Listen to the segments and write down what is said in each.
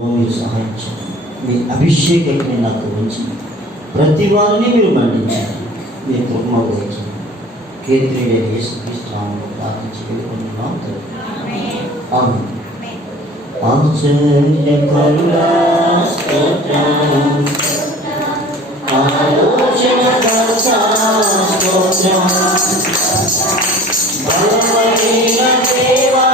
మీరు సహాయం చేయండి. మీ అభిషేకాన్ని నాకు ఉంచి ప్రతి వారిని మీరు మండించండి. మీ కృప వహించండి. కేంద్రీయ యేసుక్రీస్తు నామములో ప్రార్థించి వేడుకుంటున్నాం తండ్రి. ఆమేన్. ఆశ్చర్యకరుడా స్తోత్రం, ఆలోచనకర్తా స్తోత్రం, బలమైన దేవా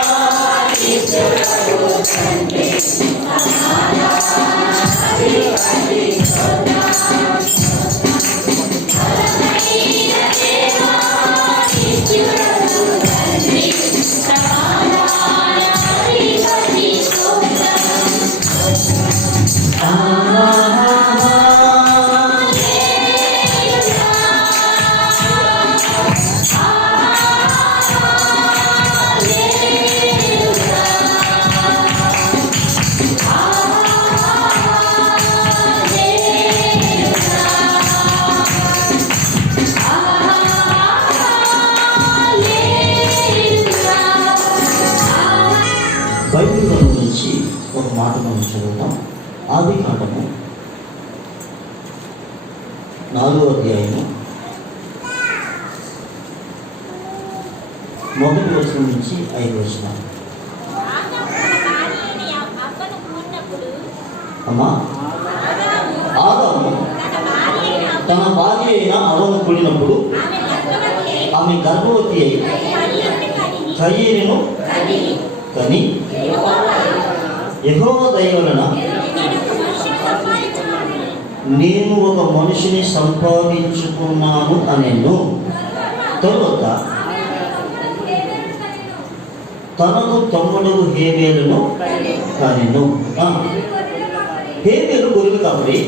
బైబిల్లో నుంచి ఒక మాట మనం చదువుతాం. ఆదికాండము 4వ అధ్యాయము 1వ వచనం నుంచి 5వ వచనం. అమ్మా, ఆదాము తన భార్య అయిన హవ్వను కూడినప్పుడు ఆమె గర్భవతి అయి కయీనును కని యెహోవా దయ వలన నేను ఒక మనిషిని సంపాదించుకున్నాను అనెను. తరువాత తనకు తమ్ముడు హేబేలును కనెను. హేబేలు గొర్రెలు కాబట్టి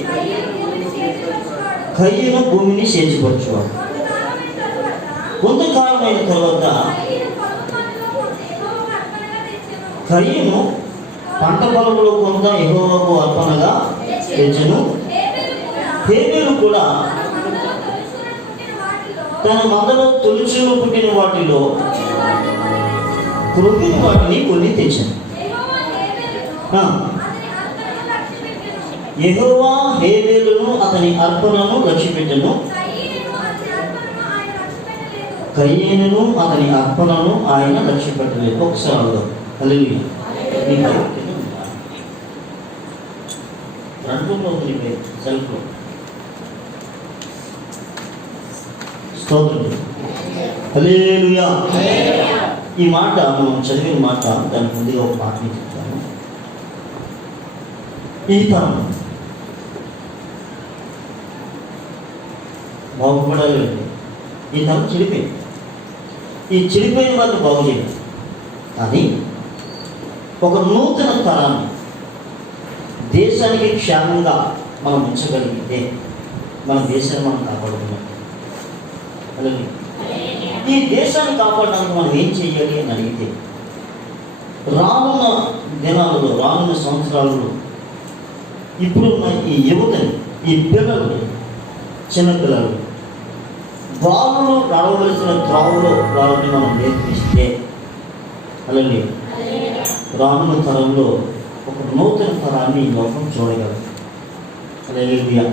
కయీను భూమిని చేర్చిపరచువాడు. కొంతకాలమైన తర్వాత కయీను పంట పొలంలో కొంత యెహోవాకు అర్పణగా తెచ్చెను. హేబేలు కూడా తన మందలో తొలిచూలు పుట్టిన వాటిలో క్రొవ్విన వాటిని కొన్ని తెచ్చాను. యెహోవా హేబేలును అతని అర్పణను లక్ష్యపెట్టెను. కయీనును అతని అర్పణను ఆయన లక్ష్యపెట్టలేదు. ఒకసారి హల్లెలూయా. రంగులో సెల్ఫ్లో స్తోత్రం. హల్లెలూయా. ఈ మాట మనం చదివిన మాట, దాని ముందుగా ఒక మాటని చెప్తాను. ఈ తరం బాగుపడాలి. ఈ తరం చెడిపోయింది. ఈ చెడిపోయిన వాళ్ళు బాగు చేయాలి. కానీ ఒక నూతన తరాన్ని దేశానికి క్షేమంగా మనం ఉంచగలిగితే మన దేశాన్ని మనం కాపాడుకున్నాం. అలాగే ఈ దేశాన్ని కాపాడడానికి మనం ఏం చేయాలి అని అడిగితే, రానున్న దినాలలో, రానున్న సంవత్సరాలలో ఇప్పుడున్న ఈ యువతని, ఈ పిల్లలు, చిన్నపిల్లలు వాళ్ళు నడవలసిన త్రావులో వాళ్ళని మనం నేర్పిస్తే, అలాగే రానున్న తరంలో ఒక నూతన తరాన్ని లోకం చూడగలరు. హల్లెలూయా.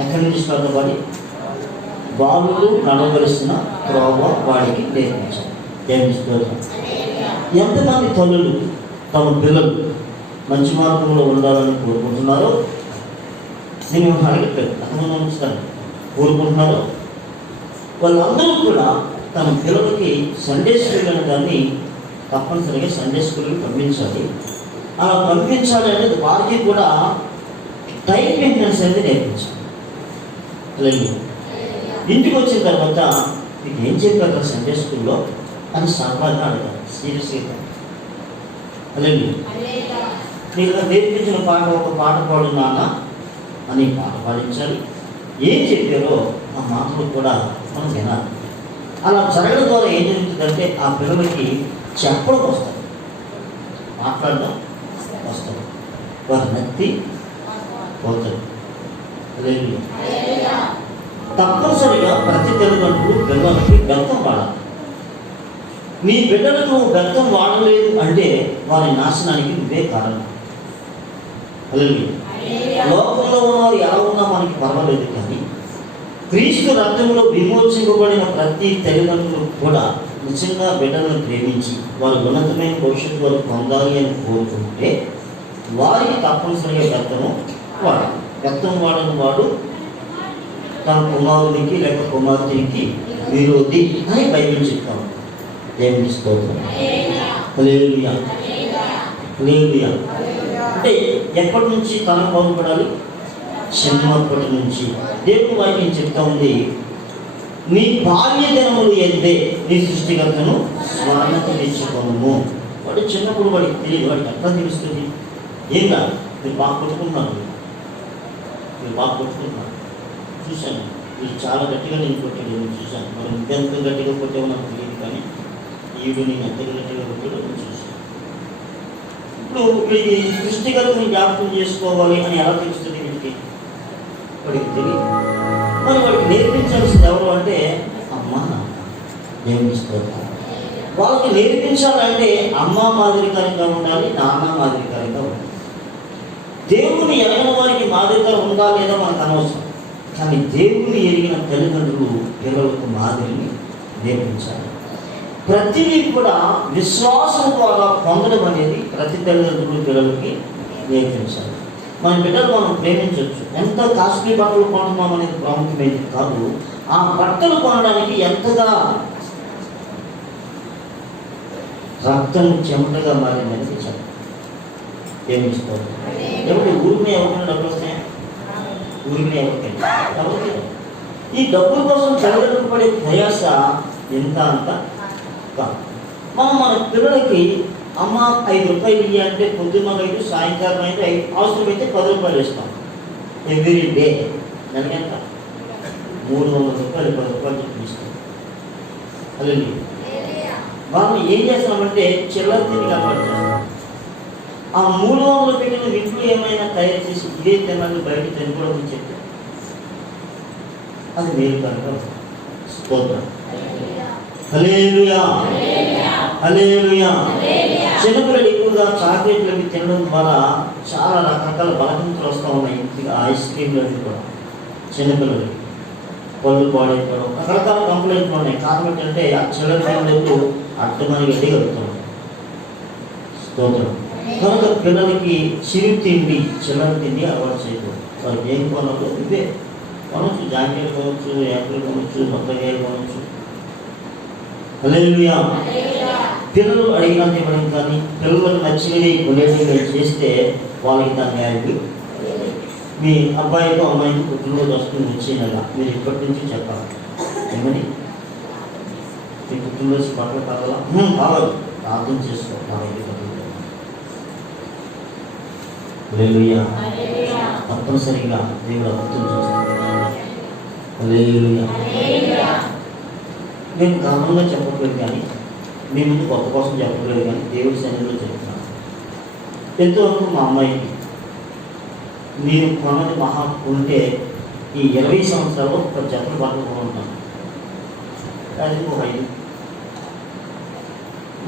ఎక్కడి నుంచి స్టార్ట్ అవ్వాలి? వాళ్ళు నడవలసిన త్రోవ వాడికి నేర్పించాలి. ఎంతమంది తల్లులు తమ పిల్లలు మంచి మార్గంలో ఉండాలని కోరుకుంటున్నారో, నేను అడగట్లేదు, అతను ఉంచుతాను కోరుకుంటున్నారో, వాళ్ళందరూ కూడా తమ పిల్లలకి సండే స్కూల్ అనే దాన్ని తప్పనిసరిగా సండే స్కూల్కి పంపించాలి. అలా పంపించాలి అనేది వారికి కూడా టైం మెయింటెనెన్స్ అనేది నేర్పించాలి. అలాగే ఇంటికి వచ్చిన తర్వాత మీకు ఏం చెప్పారు సండే స్కూల్లో అని సరదాగా అడగాలి, సీరియస్గా. అలాగే మీకు నేర్పించిన పాట, ఒక పాట పాడు నాన్న అని పాట పాడించాలి. ఏం చెప్పారో ఆ మాటలు కూడా మనం వినాలి. అలా జరగడం ద్వారా ఏం జరుగుతుందంటే ఆ పిల్లలకి చెప్పడం వస్తుంది, మాట్లాడడం వస్తుంది, వారి నత్తి పోతుంది. తప్పనిసరిగా ప్రతి తల్లిదండ్రులు పిల్లలకి బెల్లం వాడాలి. మీ బిడ్డలకు బెల్లం వాడలేదు అంటే వారి నాశనానికి ఇదే కారణం. లోకంలో ఉన్నవారు ఎలా ఉన్నా మనకి పర్వాలేదు, కానీ క్రీస్తు రక్తంలో విమోచింపబడిన ప్రతి తల్లిదండ్రులు కూడా నిజంగా బిడ్డలను ప్రేమించి వారు ఉన్నతమైన భవిష్యత్తు వారు పొందాలి అని కోరుకుంటే వారికి తప్పనిసరిగా బెత్తము వాడాలి. బెత్తం వాడని వాడు తన కుమారునికి లేక కుమార్తెకి విరోధి అని బైబిల్ చెప్తాం. దేవుని స్తోత్రం. హల్లెలూయా. హల్లెలూయా. అంటే ఎప్పటి నుంచి తనకు బాగుపడాలి? చిన్నప్పటి నుంచి. దేవుని వాక్యం చెప్తా ఉంది, నీ బాల్య దినములు ఎందే నీ సృష్టికర్తను స్మరణకు తెచ్చుకోము. వాడు చిన్నప్పుడు వాడికి తెలియదు, వాడికి ఎట్లా తెలుస్తుంది? ఏం కాదు, మీరు బాగా కొట్టుకుంటున్నారు, చూశాను. మీరు చాలా గట్టిగా నేను కొట్టాడు, నేను చూశాను. మరి ఇంకెంత గట్టిగా కొట్టావో నాకు తెలియదు, కానీ ఈడు నేను ఎంత గట్టిగా కొట్టాడో నేను చూశాను. ఇప్పుడు వీడికి సృష్టికర్తని జ్ఞాపకం చేసుకోవాలి అని ఎలా తెలుస్తుంది? వాడికి తెలియదు. మరి వాడికి నేర్పించాల్సింది ఎవరు అంటే అమ్మ, నాన్న. దేవుని స్తోత్రం. వాళ్ళకి నేర్పించాలంటే అమ్మ మాదిరికరంగా ఉండాలి, నాన్న మాదిరికరంగా ఉండాలి. దేవుని ఎరగిన వారికి మాదిరిగా ఉందా లేదా మనకు అనవసరం, కానీ దేవుని ఎరిగిన తల్లిదండ్రులు పిల్లలకు మాదిరిని నేర్పించాలి. ప్రతిదీ కూడా విశ్వాసం ద్వారా పొందడం అనేది ప్రతి తల్లిదండ్రులు పిల్లలకి నేర్పించాలి. మన బిడ్డలు మనం ప్రేమించవచ్చు. ఎంత కాస్ట్లీ బట్టలు కొంటున్నాం అనేది ప్రాముఖ్యమైనది కాదు, ఆ బట్టలు కొనడానికి ఎంతగా రక్తం చెమటగా మారిందని చెప్పాలి. ప్రేమిస్తారు. ఎవరికి ఊరిని ఎవరికైనా డబ్బులు వస్తాయా? ఊరిని ఎవరికైనా ఈ డబ్బుల కోసం తల్లిదండ్రులు పడే ప్రయాస ఎంత అంత కాదు. మనం మన పిల్లలకి అమ్మ 5 రూపాయలు ఇయ్యి అంటే పొద్దున్న 5, సాయంకాలం 5, అవసరమైతే 10 రూపాయలు ఇస్తాం. Every day నెలకెంత? 300 రూపాయలు, 10 రూపాయలు చెప్పి ఇస్తాం. అలాగే మనం ఏం చేస్తామంటే చిల్లర తిరిగి అలవాటు చేస్తాం. ఆ 300 పెట్టిన ఇంట్లో ఏమైనా తయారు చేసి ఇదే తినాలి బయట తినకూడదని చెప్తే అది మేలు కనుక స్తోత్రం. హల్లెలూయా. హల్లెలూయా. చిన్నపిల్లలు ఎక్కువగా చాక్లెట్లు అవి తినడం వల్ల చాలా రకరకాల బలహీనతలు వస్తూ ఉన్నాయి. ఐస్ క్రీమ్లు అవి కూడా చిన్నపిల్లలకి పళ్ళు పాడైపోవడం, రకరకాల కంప్లైంట్లు ఉన్నాయి. కారణం ఏంటంటే ఆ చిల్లర తినలేదు అడ్డమని గడ్డి కలుగుతాం. స్తోత్రం. కనుక పిల్లలకి చిరు తిండి, చిల్లర తిండి అలవాటు చేయకూడదు. వారికి ఏం కొనదు ఇవే కొనవచ్చు, జాకెట్ కొనవచ్చు, యాపిల్ కొనవచ్చు, బత్తకాయలు కొనవచ్చు. హల్లెలూయా. పిల్లలు అడిగినంత ఇవ్వడం, కానీ పిల్లలకు నచ్చినవి కొనేటివి చేస్తే వాళ్ళకి దాన్ని యాభై. మీ అబ్బాయితో అమ్మాయికి పుట్టినరోజు వస్తుంది వచ్చే నెల, మీరు ఇప్పటి నుంచి చెప్పాలి. ఏమని? మీ పుట్టినరోజు బట్టలు కావాలా? కావాలి, ప్రార్థన చేసుకో. కావాలి హల్లెలూయా. తప్పనిసరిగా దేవుడు అర్థం చేస్తాడు. హల్లెలూయా. నేను కామన్గా చెప్పట్లేదు, కానీ మీ ముందు కొత్త కోసం చెప్పట్లేదు, కానీ దేవుడి సన్నిధిలో చెప్తున్నాను. ఎంతవరకు మా అమ్మాయికి నేను కొన్నది మహా ఉంటే ఈ 20 సంవత్సరాలు 10 జతలు బట్టలు కొనుంటాను. అది 5.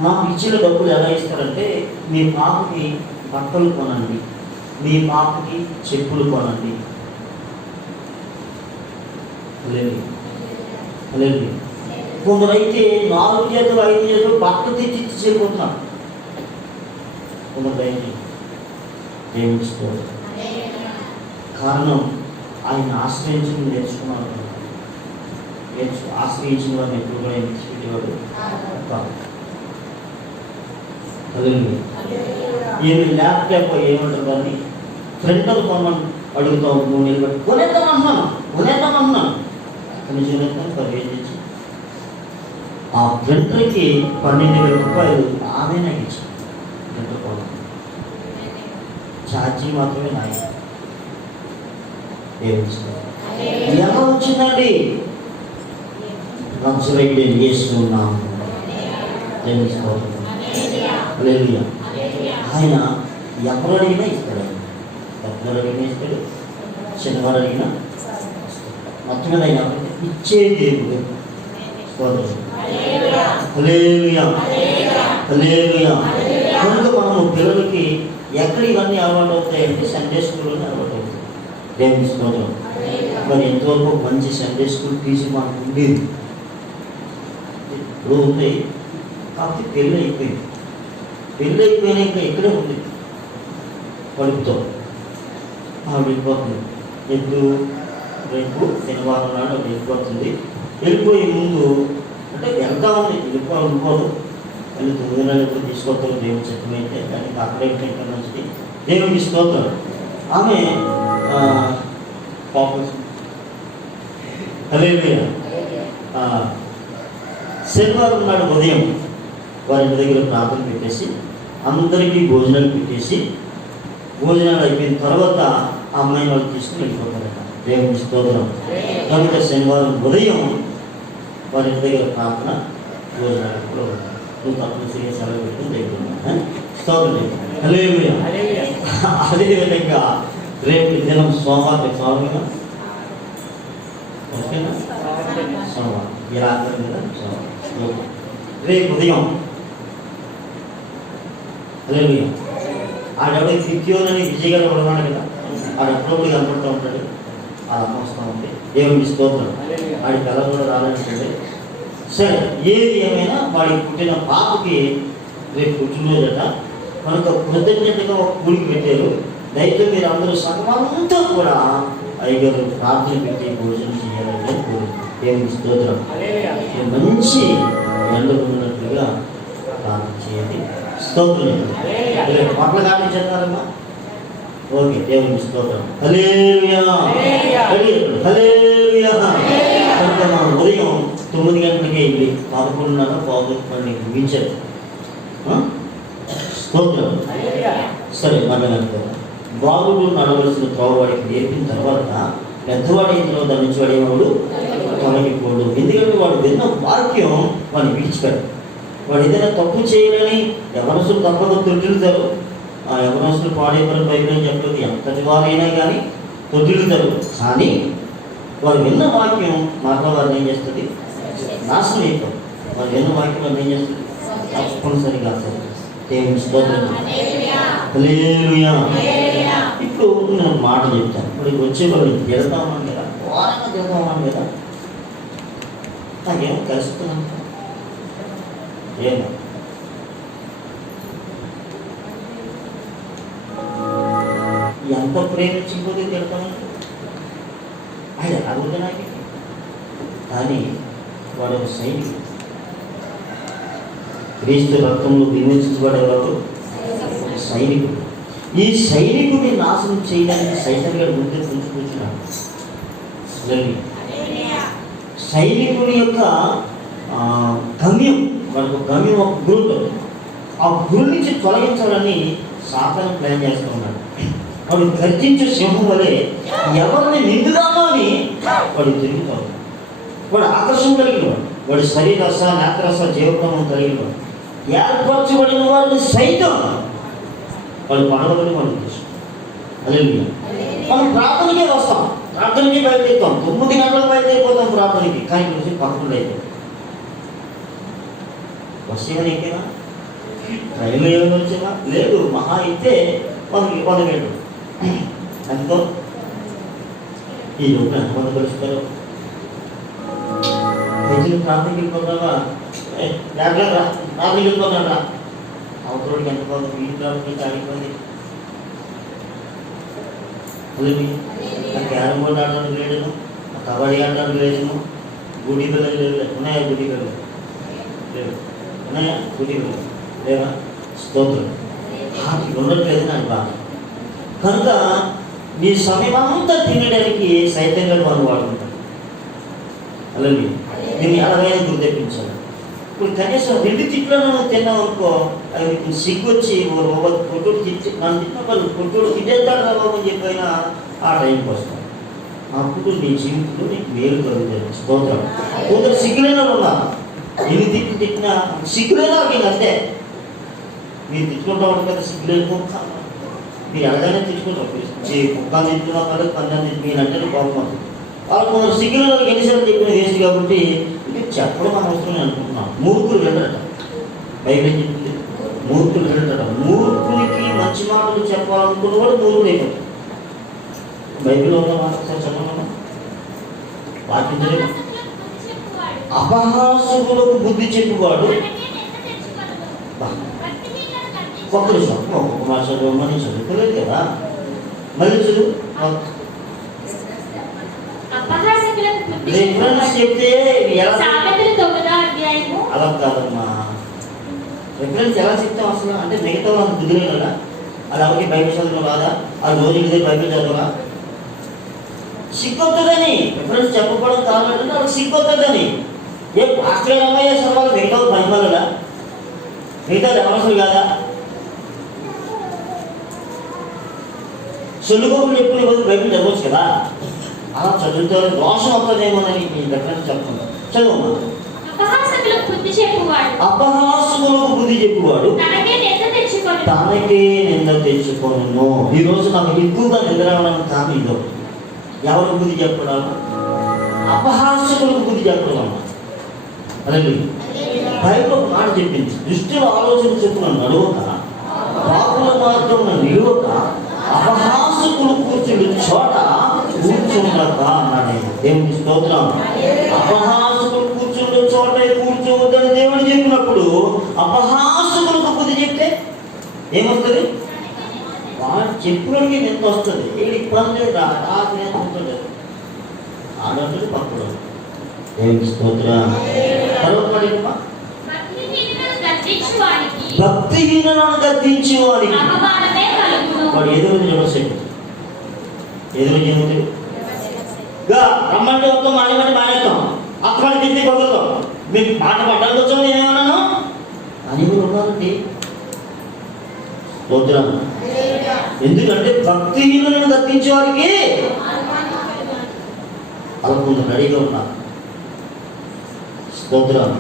మాకు ఇచ్చిన డబ్బులు ఎలా ఇస్తారంటే, మీ పాపకి బట్టలు కొనండి, మీ పాపకి చెప్పులు కొనండి. లేదు కొందరైతే 4 జతలు 5 జతలు బట్టలు తెచ్చి చెప్పుకుంటున్నారు. కొందరు ప్రేమించుకోవాలి. కారణం ఆయన ఆశ్రయించి నేర్చుకున్నాడు. ఆశ్రయించిన వారిని ఎప్పుడు కూడా పెట్టేవాడు కాదు. ఏమి ల్యాప్టాప్ ఏమంటారు దాన్ని ప్రింటర్ కొనమని అడుగుతాం. 3 నెలలు బట్టి కొనేద్దామంటున్నాను నిజంగా పర్వేజ్ చేసి ఆ ప్రింటర్కి 12,000 రూపాయలు ఆమె నాకు ఇచ్చాను. ప్రింటర్ కొన ఛార్జీ మాత్రమే నాయ. ఎలా వచ్చిందండి? నచ్చరైతే చేసుకున్నాము. హల్లెలూయా. ఆయన ఎవరు అడిగినా ఇస్తాడు. పెద్దవారు అడిగినా ఇస్తాడు, చిన్నవారు అడిగినా మొత్తం మీద ఆయన ఇచ్చే దేవుడు. హల్లెలూయా. హల్లెలూయా. కనుక మనము పిల్లలకి ఎక్కడ ఇవన్నీ అలవాటు అవుతాయంటే సండే స్కూల్లోనే అలవాటు అవుతాయి. దేవుని స్తోత్రం. మరి ఎంతవరకు మంచి సండే స్కూల్ టీచర్ మనకు ఉండేది ఇప్పుడు ఉంది, కాబట్టి పెళ్ళి అయిపోయింది. పెళ్ళి అయిపోయినా ఇంకా ఇక్కడే ఉంది కడుపుతో వెళ్ళిపోతుంది. ఎప్పుడు రేపు శనివారం నాడు వెళ్ళిపోతుంది. వెళ్ళిపోయే ముందు అంటే వెళ్తా ఉంది, వెళ్ళిపోదు మళ్ళీ 9 నెలలు ఎప్పుడు తీసుకొస్తాం దేవుని చిత్తమైతే, కానీ అక్కడే ఇక్కడ నుంచి దేవునికి స్తోత్రం. ఆమె పాపం హల్లెలూయా. శనివారం నాడు ఉదయం వారి ఇంటి దగ్గర ప్రార్థన పెట్టేసి అందరికీ భోజనాలు పెట్టేసి భోజనాలు అయిపోయిన తర్వాత ఆ అమ్మాయిని వాళ్ళు తీసుకుని వెళ్ళిపోతారట. దేవుని స్తోత్రం. కనుక శనివారం ఉదయం వారి ఇంటి దగ్గర ప్రార్థన భోజనాలు కూడా ఉంటారు. నువ్వు తప్పనిసరిగా సెలవు పెట్టుకుని దగ్గర స్తోత్రం. హల్లెలూయా. అదేవిధంగా రేపు దినం సోమవారం, ఓకేనా? సోమవారం ఈ రాత్రి కదా సోమవారం. రేపు ఉదయం హల్లెలూయా. ఆడెవడో కిక్యోనని విజయ్ గారు ఉన్నాడు కదా, ఆడు ఎప్పుడప్పుడు కనపడుతూ ఉంటాడు. అది అమ్మ వస్తూ ఉంటే దేవుని స్తోత్రం. వాడి కళ కూడా రాలంటే సరే, ఏది ఏమైనా వాడికి పుట్టిన పాపకి రేపు పుట్టినరోజట. కనుక కృతజ్ఞతగా ఒక కూడికి పెట్టారు. దయతో మీరు అందరూ సంఘమంతా కూడా అయ్యగారు ప్రార్థన పెట్టి భోజనం చేయాలని కోరు. దేవుని స్తోత్రం. మంచి ఎండలు ఉన్నట్లుగా ప్రార్థన చేయండి. స్తోత్రం. పట్ల కానీ చెప్తారమ్మా. ఓకే, దేవుని స్తోత్రం. హల్లెలూయా. హల్లెలూయా. కనుక మనం ఉదయం 9 గంటలకే వెళ్ళి 11:30 12 ముగించారు. స్తోత్రం. సరే, మళ్ళీ బాలుడు నడవలసిన త్రోవవాడికి నేర్పిన తర్వాత పెద్దవాడైన తర్వాత దాని నుంచి వాడేవాడు తొలగిపోడు. ఎందుకంటే వాడు విన్న వాక్యం వాడిని విడిచిపెట్టాడు. వాడు ఏదైనా తప్పు చేయాలని యవనస్తులు తప్పక తొట్టిల్తారు. ఆ యవనస్తులు పాడేపని బైబిల్ చెప్పలేదు, ఎంతటి వారైనా కానీ తొట్టిల్తారు. కానీ వారు విన్న వాక్యం మాత్రం వారిని ఏం చేస్తుంది? నాశనం అయిపోతుంది. వారు విన్న వాక్యం వారిని ఏం చేస్తుంది? తప్పనిసరిగా దేవుని స్తోత్రం. హల్లెలూయా. ఇప్పుడు నేను మాట చెప్తాను. ఇప్పుడు వచ్చేవాళ్ళు తిడతామని కదా, ఘోరంగా తిడతామని కదా, నాకేమో కలుస్తున్నాను ఏమో. ఎంత ప్రేమించకపోతే తిడతామని ఆయన ఎలాగొద్దు నాకు. కానీ వాడు ఒక సైనికుడు, క్రీస్తు రక్తంలో విమోచించబడేవాడు సైనికుడు. ఈ సైనికుడిని నాశనం చేయడానికి సైతం గారు ముందే కూర్చున్నాడు. సైనికుడి యొక్క గమ్యం, వాడికి గమ్యం ఒక గురుడు. ఆ గురు నుంచి తొలగించాలని సాతాను ప్లాన్ చేస్తూ ఉన్నాడు. వాడు గర్జించే సింహం వలె ఎవరిని నిందుదామో అని వాడు తిరుగుతాడు. వాడు ఆకర్షణ కలిగిన వాడు, వాడు శరీరస నేత్రస జీవక్రమం కలిగిన వాడు. ఏర్పరచబడిన వారిని సైతం వాళ్ళు పడవలని మనం చూస్తాం. హల్లెలూయా. మనం ప్రార్థనకే వస్తాం, ప్రార్థనకి బయలుదేరుతాం. 9 గంటలకు బయలుదేరిపోతాం ప్రార్థనకి. కానీ చూసి పక్కన అయిపోతాం. వస్తేమని ఎక్కేనా? రైలు ఏమైనా వచ్చేనా? లేదు. మహా అయితే మనకి 10 గంటలు ఎంతో ఈ రోజు ఎంతమంది కలుస్తారు? అయితే ప్రార్థనకి వెళ్ళిపోతావా? ప్రార్థనకి వెళ్ళిపోతాడా? అవతలకి ఎంత పోతుంది? వీళ్ళు ప్రార్థనకి ఆగిపోయింది. క్యారం బోర్డు ఆడడానికి లేడను, కబడ్డీ ఆడడానికి లేదను, గుడి పిల్లలు లేదు. ఉన్నాయా గుడి పిల్లలు? లేవు. ఉన్నాయా గుడి పిల్లలు? లేవా? స్తోత్రం. ఉండట్లేదు నాకు బాధ. కనుక నీ సమయం అంతా తినడానికి సైతంగా మనం వాడుకుంటాం. అలాగే నేను ఎలాగైనా గురి తెప్పించాలి. ఇప్పుడు కనీసం 2 తిట్లను తిన్నావు అనుకో, అది నీకు సిగ్గు వచ్చి కొట్టుడు తిట్టి నన్ను తిట్టిన వాళ్ళు కొట్టుడు తిట్టేస్తాడు బాబు అని చెప్పైనా ఆ టైంకి వస్తాం. అప్పుడు నీ జీవితంలో నీకు మేలు కలుగుతుంది. స్తోత్రం. కొందరు సిగ్గులైన ఉన్నారు. ఎన్ని తిట్టినా సిగ్గులైనా అంతే. మీరు తిట్టుకుంటా ఉంటారు కదా, సిగ్గులేని కుక్క. మీరు ఎలాగైనా తిట్టుకుంటారు. కుక్కని తిట్టుకున్నా పర్లేదు, పందాన్ని తిట్టు మీరు అంటే కోపం. వాళ్ళు కొందరు సిగ్గులలో ఎన్నిసార్లు చెప్పిన వేస్ట్ కాబట్టి ఇది చెప్పడం అవసరం అనుకుంటున్నాం. మూర్ఖులు వెళ్ళరట. బైబిల్ చెప్తుంది మూర్ఖులు వెళ్ళరట. మూర్ఖునికి మంచి మంచి మాటలు చెప్పాలనుకున్నవాడు మూర్ఖుడైపోతాడు. బైబిల్లో ఉన్న మాట ఒకసారి చదవమా, వాక్యం అపహాసకులకు బుద్ధి చెప్పువాడు. ఒక్క నిమిషం, ఒక్కొక్క మాట చదవమని చదువుకోలేదు కదా, మళ్ళీ చదువు. రిఫరెన్స్ చెప్తే అలా కాదమ్మా, రిఫరెన్స్ ఎలా చెప్తాం అసలు? అంటే మిగతా వాళ్ళు దిగులేదా? అది ఎవరికి బైబిల్ చదవడం రాదా? ఆ రోజుకి బైబిల్ చదవరా? సిగ్గొద్దని రిఫరెన్స్ చెప్పబడడం కావాలంటే వాళ్ళకి సిగ్గొద్దని. ఏ పాస్టర్ అమ్మాయి సవాళ్ళు మిగతా పనిమాలదా? మిగతా అవసరం కాదా? సొల్లుగోపులు ఎప్పుడు ఇవ్వదు, బైబిల్ చదవచ్చు కదా. అలా చదువుతారు దోషం అవుతుందేమోనని నేను రిఫరెన్స్ చెప్తున్నా. చదువు. అపహాసకులకు బుద్ధి చెప్పువాడు తనకే నింద తెచ్చుకోను. ఈరోజు నాకు ఎక్కువగా నిద్ర రావడానికి కారణం ఇదో. ఎవరు బుద్ధి చెప్పడం? అపహాసకులకు బుద్ధి చెప్పడం. అలాగే బైబిల్ ఒక మాట చెప్పింది, దుష్టుల ఆలోచన చెప్పున నడవక, పాపుల మార్గం నిలువక, అపహాసకులు కూర్చుండు చోట కూర్చుండక అన్నాడు. దేవునికి స్తోత్రం. అపహాసకులు కూర్చుండే చోట కూర్చోవద్దని దేవుడు చెప్పినప్పుడు అపహాసకులకు బుద్ధి చెప్తే ఏమొస్తుంది? వాడు చెప్పినోడికి ఎంత వస్తుంది? వీడికి పని రాకుండా ఆడంటే పక్కడు. దేవునికి స్తోత్రం. తర్వాత భక్తిహీనులను గద్దించే వాడికి వాడు ఎదురు జనసేపు ఎదురు జనుడు రమ్మంటే వస్తాం, మానేమంటే మానేస్తాం, అక్కడ తిండి కుదరతాం. మీకు మాట పడ్డానికి వచ్చాము, నేనేమన్నాను అని కూడా ఉన్నారండి. స్తోత్రం. ఎందుకంటే భక్తిహీనులను గద్దించే వారికి అలా కొంచెం రెడీగా ఉన్నారు. స్తోత్రం.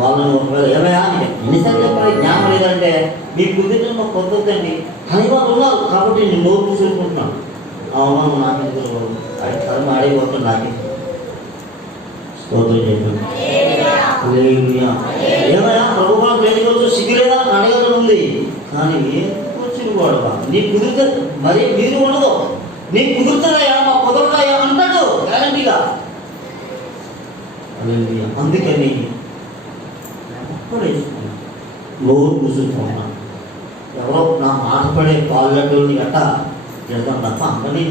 వాళ్ళని ఒకవేళ ఏమయ్యా ఎన్నిసార్లు చెప్పాలి జ్ఞానం లేదంటే మీ కుదిరిన మాకు కొద్దండి అని వాళ్ళు ఉన్నారు. కాబట్టి నేను నోరు కూర్చుంటున్నాను. అవును నాకు కర్మ ఆడిపోతుంది నాకే. స్తోత్రం చెప్పాను. ఏమయ్యా ప్రభు వాళ్ళు వెళ్ళవచ్చు, సిగ్గులేదా అడగాలని ఉంది. కానీ కూర్చుని వాడుగా నీకు కుదురుతుంది, మరి మీరు ఉండదు, నీకు కుదురుతుందయా మాకు కుదరదాయా అంటాడు గ్యారంటీగా. అందుకని నోరు కూర్చుంటున్నాను. ఎవరో నా మాట పడే కాళ్ళని గట్ట వెళ్తాం తప్ప అందరినీ.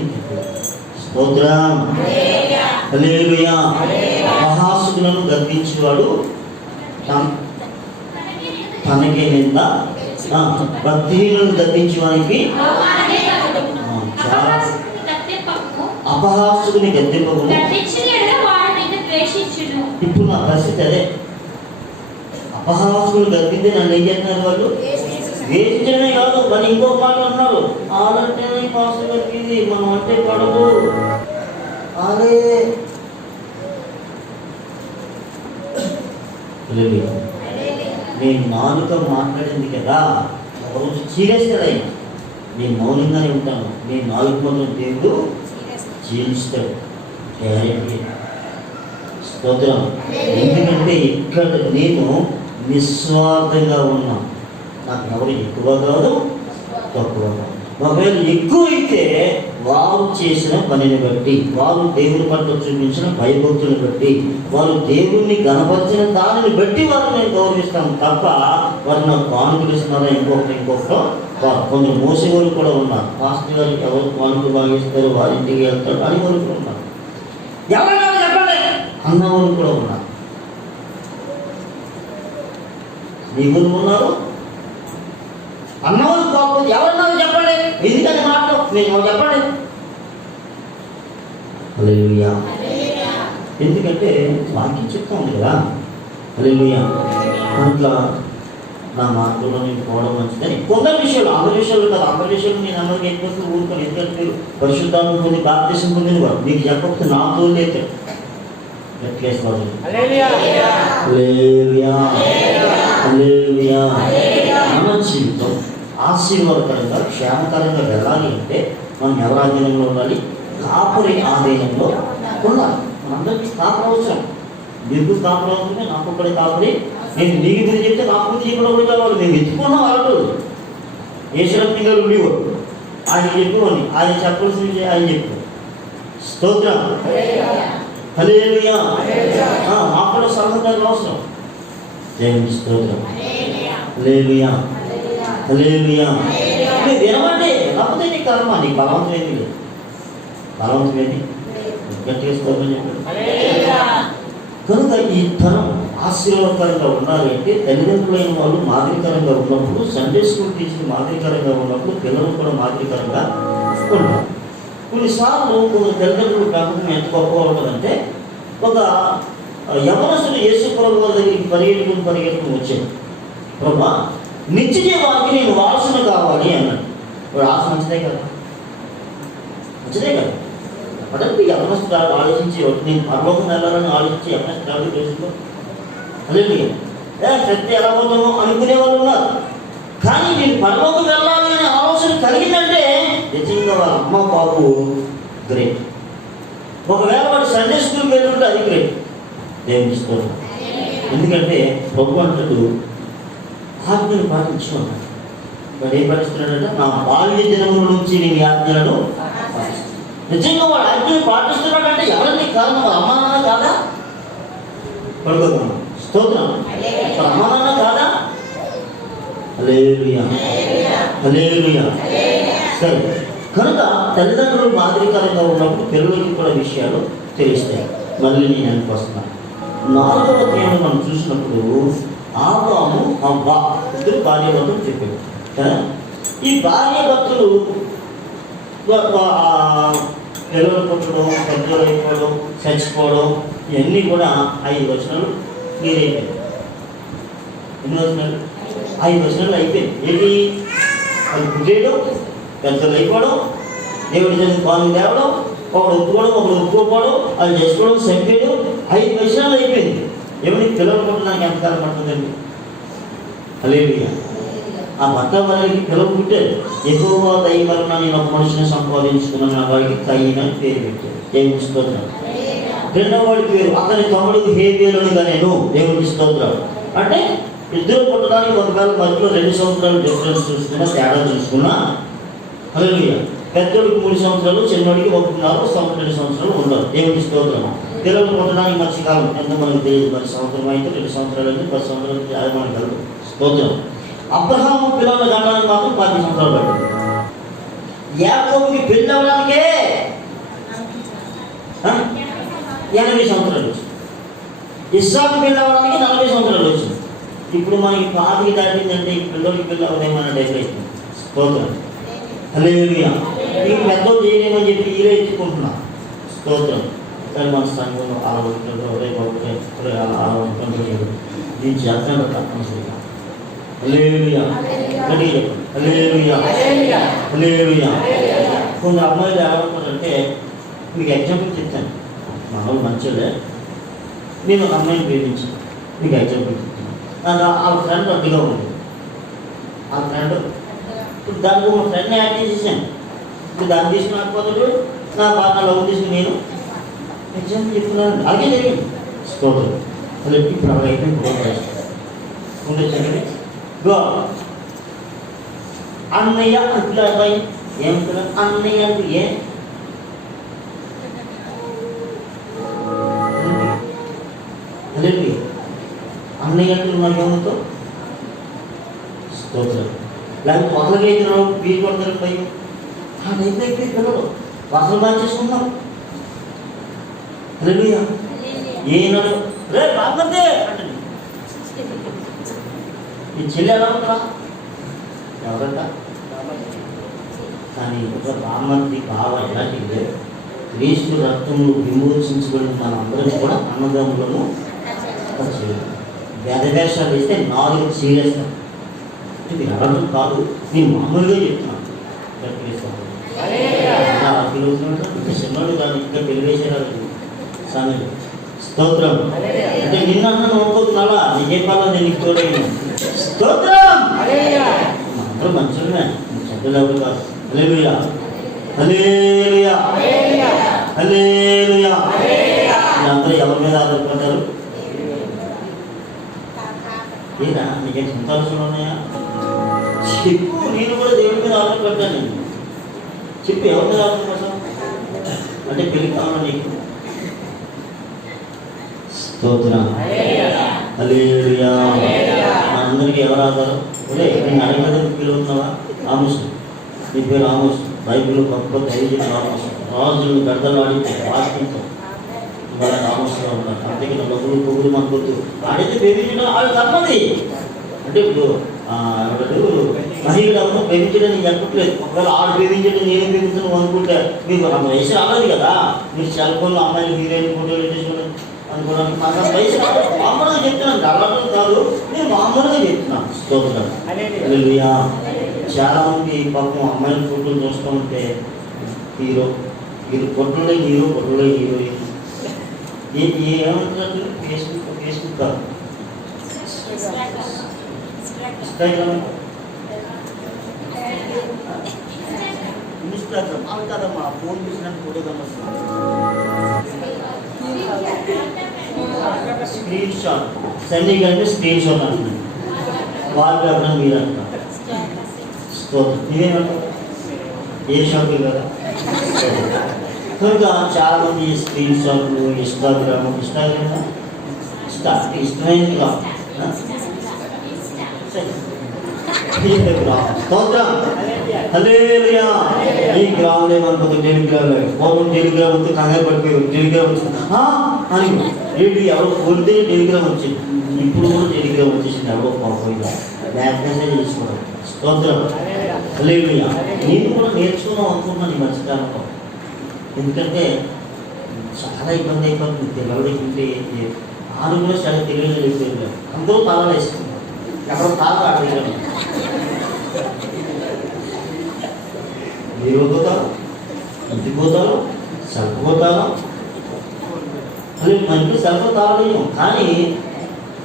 స్తోత్రం. హల్లెలూయా. అపహాసకులను గద్దించేవాడు తనకే నింద, భక్తిహీనులను గద్దించేవానికి అపహాసకుని గద్దెంపకు. ఇప్పుడు నా పరిస్థితి అదే. అపహాసకులు గద్దింది నన్ను ఏం చేస్తున్నారు? వాళ్ళు వేసించడమే కాదు, మరి ఇంకొక మాట అన్నారు, ఆలంటేనే పాసు గట్టింది, మనం అంటే పడదు. అదే నేను నాలుక మాట్లాడింది కదా, రోజు చీరేస్తాడు ఆయన. నేను మౌనంగానే ఉంటాను, నేను నాలుగు మాత్రం దేవుడు చీల్స్తాడు. స్తోత్రం. ఎందుకంటే ఇక్కడ నేను నిస్వార్థంగా ఉన్నా, నాకు ఎవరు ఎక్కువ కాదు తక్కువ కాదు. ఒకవేళ ఎక్కువ అయితే వారు చేసిన పనిని బట్టి, వారు దేవుని పట్ల చూపించిన భయభక్తుని బట్టి, వారు దేవుణ్ణి గణపరిచిన దానిని బట్టి వారు నేను గౌరవిస్తాను తప్ప వారు నాకు కానుకలు ఇస్తున్నారా ఇంకొకటి కొందరు మోసేవారు కూడా ఉన్నారు. పాస్టర్ గారికి ఎవరు కానుకలు భావిస్తారు, వారింటికి వెళ్తారు అని వారు కూడా ఉన్నారు. ఎవరైనా చెప్పండి అన్నవారు కూడా ఉన్నారు. ఎవరు ఉన్నారు అన్నవారు కాకపోతే ఎవరన్నారు చెప్పండి, ఎందుకని మాటలు నేను చెప్పండి. హల్లెలూయా. ఎందుకంటే వాక్యం చెప్తా ఉంది కదా. హల్లెలూయా. అట్లా నా మాటలో నేను పోవడం మంచిదని కొందరు విషయాలు, అందరి విషయాలు కదా, అందరి విషయాలు నేను అందరికి ఎక్కువ ఊరుకొని. ఎందుకంటే మీరు పరిశుద్ధాత్మ పొంది బాప్తిసం పొందిన వారు, మీకు చెప్పకపోతే నా తోలు అయితే ఎట్లేసుకోవాలి. మన జీవితం ఆశీర్వాదకరంగా క్షేమకరంగా వెళ్ళాలి అంటే మనం ఎవరి ఆధీనంలో ఉండాలి? కాపురి ఆధీనంలో ఉండాలి. మనందరికీ కాపురం అవసరం. మీకు కాపురం అవుతుంది, నాకు ఒకటి కాపురి. నేను మీకు బుద్ధి చెప్తే నాకు బుద్ధి చెప్పడం కూడా కావాలి. మేము ఎత్తుకున్నాం వాళ్ళు. యేసురత్నం గారు ఉండేవాడు. ఆయన చెప్పుకోండి, ఆయన చెప్పాల్సింది ఆయన చెప్పు. స్తోత్రం, హల్లెలూయా. మాకు కూడా సలహాదారులు అవసరం. దేవునికి స్తోత్రం, హల్లెలూయా, హల్లెలూయా. మీరు వినమంటే వినకపోతే నీ కర్మ, నీ బలవంతం ఏమీ లేదు. బలవంతం ఏమి గట్టిగా స్తోత్రం చెప్పండి. కనుక ఈ తరం ఆశీర్వాదకరంగా ఉండాలి అంటే తల్లిదండ్రులైన వాళ్ళు మాదిరికరంగా ఉన్నప్పుడు, సండే స్కూల్ టీచర్ మాదిరికరంగా ఉన్నప్పుడు పిల్లలు కూడా మాదిరికరంగా ఉంటారు. కొన్నిసార్లు కొన్ని తల్లిదండ్రులు పెంపకం ఎంత గొప్పగా ఉంటుందంటే, ఒక యవనస్తుడు యేసు ప్రభు వారి దగ్గరికి పరిగెట్టుకుని వచ్చాడు. ప్రభా, నిత్య జీవానికి నేను వారసును కావాలి అన్నాడు. వాడు ఆశ మంచిదే కదా, మంచిదే కదా. అప్పటికి యవనస్తుడు ఆలోచించి నేను పరలోకం వెళ్ళాలని ఆలోచించి యవనస్తుడు తెలుసుకో. హల్లెలూయా. శక్తి ఎలా పోతామో అనుకునే వాళ్ళు ఉన్నారు. కానీ నేను పరలోకం వెళ్ళాలి అనే ఆలోచన కలిగిందంటే నిజంగా వాళ్ళ అమ్మ బాబు గ్రేట్. ఒకవేళ వాడు సండే స్కూల్కి వెళ్ళుంటే అది గ్రేట్. దేవుని స్తోత్రం. ఎందుకంటే ప్రభు అంటాడు, ఆజ్ఞలు పాటించుకున్నాడు. వాడు ఏం పాటిస్తున్నాడంటే, నా బాల్య దినముల నుంచి నేను ఆజ్ఞలను పాటిస్తున్నాను. నిజంగా వాడు ఆజ్ఞలు పాటిస్తున్నాడంటే ఎవరికి కారణం? వాళ్ళ అమ్మా నాన్న కాదా? పడుకోమా స్తోత్రం. వాళ్ళ అమ్మా నాన్న కాదా? హల్లెలూయా, హల్లెలూయా. సరే, కనుక తల్లిదండ్రులు మాదిరికరంగా ఉన్నప్పుడు పిల్లలకి కూడా విషయాలు తెలుస్తాయి. మళ్ళీ నేను వెనక్కి వస్తున్నాను. 4వ అధ్యాయంలో మనం చూసినప్పుడు ఆదాము హవ్వ ఇద్దరు భార్యాభర్తలు చెప్పారు కదా. ఈ భార్యాభర్తలు పిల్లలు పుట్టడం, పెద్దలు అయిపోవడం, చచ్చిపోవడం, ఇవన్నీ కూడా 5 వచనాలు క్లియర్ అయిపోయాయి. ఎన్ని వచనాలు? 5 వచనాలు అయిపోయింది. ఏంటి? వాళ్ళు పుట్టేయడం, పెద్దలు అయిపోవడం, దేవుడి జన్మ పాలు తేవడం, ఒకడు ఒప్పుకోవడం, ఒకడు ఒప్పుకోకపోవడం, అది చేసుకోవడం, చంపేయడం, 5 వచనాలు అయిపోయింది. ఎవరి పిల్లలు పుట్టడానికి ఎంతకాలం పడుతుందండి? హల్లెలూయా. ఆ భర్త వారికి పిల్లలు పుట్టారు. యెహోవా దయ వలన నేను ఒక మనిషిని సంపాదించుకున్నాను, నా వాడికి కయీను అని పేరు పెట్టారు. దేవునికి స్తోత్రం. రెండవ వాడి పేరు అతని తమ్ముడికి హేబేలుగా నేను. దేవునికి స్తోత్రం. అంటే ఇద్దరు పుట్టడానికి ఒకవేళ మధ్యలో 2 సంవత్సరాలు డిఫరెన్స్ చూసుకున్నా, తేడా చూసుకున్నా, హల్లెలూయా, పెద్దోడికి 3 సంవత్సరాలు, చిన్నోడికి 1.5 సంవత్సరాలు ఉండవు. దేవునికి స్తోత్రం. పిల్లలు పుట్టడానికి మధ్యకాలం ఎంత మనకు తెలియదు. 10 సంవత్సరం అయితే 2 సంవత్సరాలు అయితే 10 సంవత్సరాలు అది మనకు కలదు. స్తోత్రం. అబ్రహాము పిల్లలు కనడానికి మాత్రం 10 సంవత్సరాలు పట్టింది. యాకోబుకి పెళ్లి అవ్వడానికే 80 సంవత్సరాలు వచ్చింది. ఇస్సాకు పెళ్లి అవ్వడానికి 40 సంవత్సరాలు వచ్చింది. ఇప్పుడు మనకి 5 దాటిందంటే ఈ పిల్లలకి పెళ్లి అవ్వదేమన్న డెకరేషన్. స్తోత్రం, హల్లెలూయా. ఈ పెద్దలు చేయలేమని చెప్పి ఈరే ఎత్తుకుంటున్నాం. స్తోత్రం. కానీ మన సంఘంలో ఆలోచనలు ఆలోచనలు దీన్ని చేస్తాను తప్పనిసరిగా. హల్లెలూయా, హల్లెలూయా, హల్లెలూయా. కొన్ని అమ్మాయిలు ఏమనుకుంటారంటే, మీకు ఎగ్జాంపుల్ చెప్తాను. మామూలు మంచిదే, నేను ఒక అమ్మాయిని ప్రేమించాను. మీకు ఎగ్జాంపుల్ చెప్తాను. వాళ్ళ ఫ్రెండ్ అడ్డుగా ఉంది. వాళ్ళ ఫ్రెండ్ ఇప్పుడు దానికి ఒక ఫ్రెండ్ని యాడ్ చేసేసాను. ఇప్పుడు దాన్ని తీసుకున్నాకపోతే నా బాగా లవ్ తీసుకుని నేను ఎగ్జాంపుల్ చెప్తున్నాను. అలాగే జరిగింది. స్తోత్రం. అసలు ఇప్పుడు అలా అయిపోయింది. ఉండే చెప్పండి. గో అన్నయ్య అంటున్నారు. అబ్బాయి ఏమంటున్నారు? అన్నయ్య అంటే ఏ అన్నయ్య అంటే నాకేమవుతావు? స్తోత్రం. లేకపోతే వసలైతున్నావు, వీలు పడతారు భయం. ఆ టైప్ అయిపోయి పిల్లలు వసలు బాగా చేసుకుంటున్నాం. హల్లెలూయా. ఏనాడు రే బాగుందే అంటే ఈ చెల్లి ఎలా ఉంటారా? ఎవరంట? కానీ ఒక రామంది బావ ఎలాంటిదే క్రీస్తు రక్తము విమోచించబడిన మన అందరినీ కూడా అన్నదమ్ములను వేదవేషాలు వేస్తే 4 సీరియస్గా. ఇది అడగడం కాదు, నేను మామూలుగా చెప్తున్నాను. ఇంకా చిన్నోడు కానీ ఇంకా తెలివేసేరాదు సమయం. స్తోత్రం. అంటే నిన్న నోడుతున్నావా? నీ చెప్పాలా? నేను నీకు తోడైనా. స్తోత్రం. అందరూ మంచిగా చెడ్డలు ఎవరు కాదు. హల్లెలూయా, హల్లెలూయా, హల్లెలూయా. అందరూ ఎవరి మీద ఆధారపడ్డారు? ఏదా నీకేం సంతోషాలు ఉన్నాయా? చెప్పు, నేను కూడా దేవుడి మీద ఆధారపడ్డాను. చెప్పు, ఎవరి మీద ఆధారపడ్డాను అంటే పెళ్లి కావాలి నీకు. స్తోత్రం, హల్లెలూయా. అందరికీ ఎవరు ఆధారం? ఒరే, నేను అడగడానికి పిలువుతున్నావా? ఆమోసు, నీ పేరు ఆమోసు. బైబిల్లో గొప్ప ధైర్యం ఆమోసు. రాజులు గడ్డలు ఆడితే వాక్యంతో ఇవాళ ఆమోసులో ఉన్నారు. అందుకే నా బదులు పొగులు మనకొద్దు. ఆడితే బెదిరించడం వాళ్ళు తప్పది. అంటే ఇప్పుడు మహిళలను బెదిరించడం చెప్పట్లేదు. ఒకవేళ ఆడు బెదిరించడం నేను బెదిరించడం అనుకుంటే మీకు అంత వయసు రాలేదు కదా. మీరు సెల్ ఫోన్లో అమ్మాయిలు హీరోయిన్ ఫోటోలు తీసుకుని అనుకోవడానికి నాకు అంత వయసు రాలేదు. మామూలుగా చెప్తున్నాను, అలవాటు కాదు, నేను మామూలుగా చెప్తున్నాను. స్తోత్రం, హల్లెలూయా. చాలా మంది పాపం అమ్మాయిల ఫోటోలు చూస్తూ ఉంటే హీరో ఫోటోలో హీరో, ఫోటోలో హీరోయిన్. ఏమంటారు? ఫేస్బుక్ కాదు, ఇన్స్టాగ్రామ్ అవి కదమ్మా. ఫోన్ చూసినట్టు ఫోటో కనబడుతుంది. స్క్రీన్ షాట్ సెండింగ్ అంటే స్క్రీన్ షాట్ అంటున్నాను. వాల్ పేపర్ మీరు అంటారు. ఇదేమంటారు? ఏ షాప్ కదా. కనుక చాలా మంది స్క్రీన్ షాట్లు, ఇన్స్టాగ్రామ్ ఇష్టమైనది కాదు. స్తోత్రం, హల్లెలూయా. ఈ గ్రామంలో ఏమనుకుంటే టెలిగ్రామ్ పూర్వం టెలిగ్రామ్ వస్తే కంగారు పడిపోయారు. టెలిగ్రామ్ వచ్చింది అని ఏంటి ఎవరో కొడితే టెలిగ్రామ్ వచ్చింది. ఇప్పుడు కూడా టెలిగ్రామ్ వచ్చేసింది. ఎవరో పోయిగా బ్యాక్ మెసేజ్ చేసుకోవడం. స్తోత్రం, హల్లెలూయా. నేను కూడా నేర్చుకున్నాం అనుకుంటున్నాను ఈ మధ్యకాలంలో. ఎందుకంటే చాలా ఇబ్బంది అయిపోతుంది. తెలియకుంటే ఆరు కూడా చాలా తెలియలేదు. అందరూ తాళాలు వేసుకుంటారు. ఎక్కడో తాళాలు అడగడం మీరు పోతారు, ఇంటికి పోతారు, చనిపోతారు. అదే మనకి సెల్ఫ్ తాళం. కానీ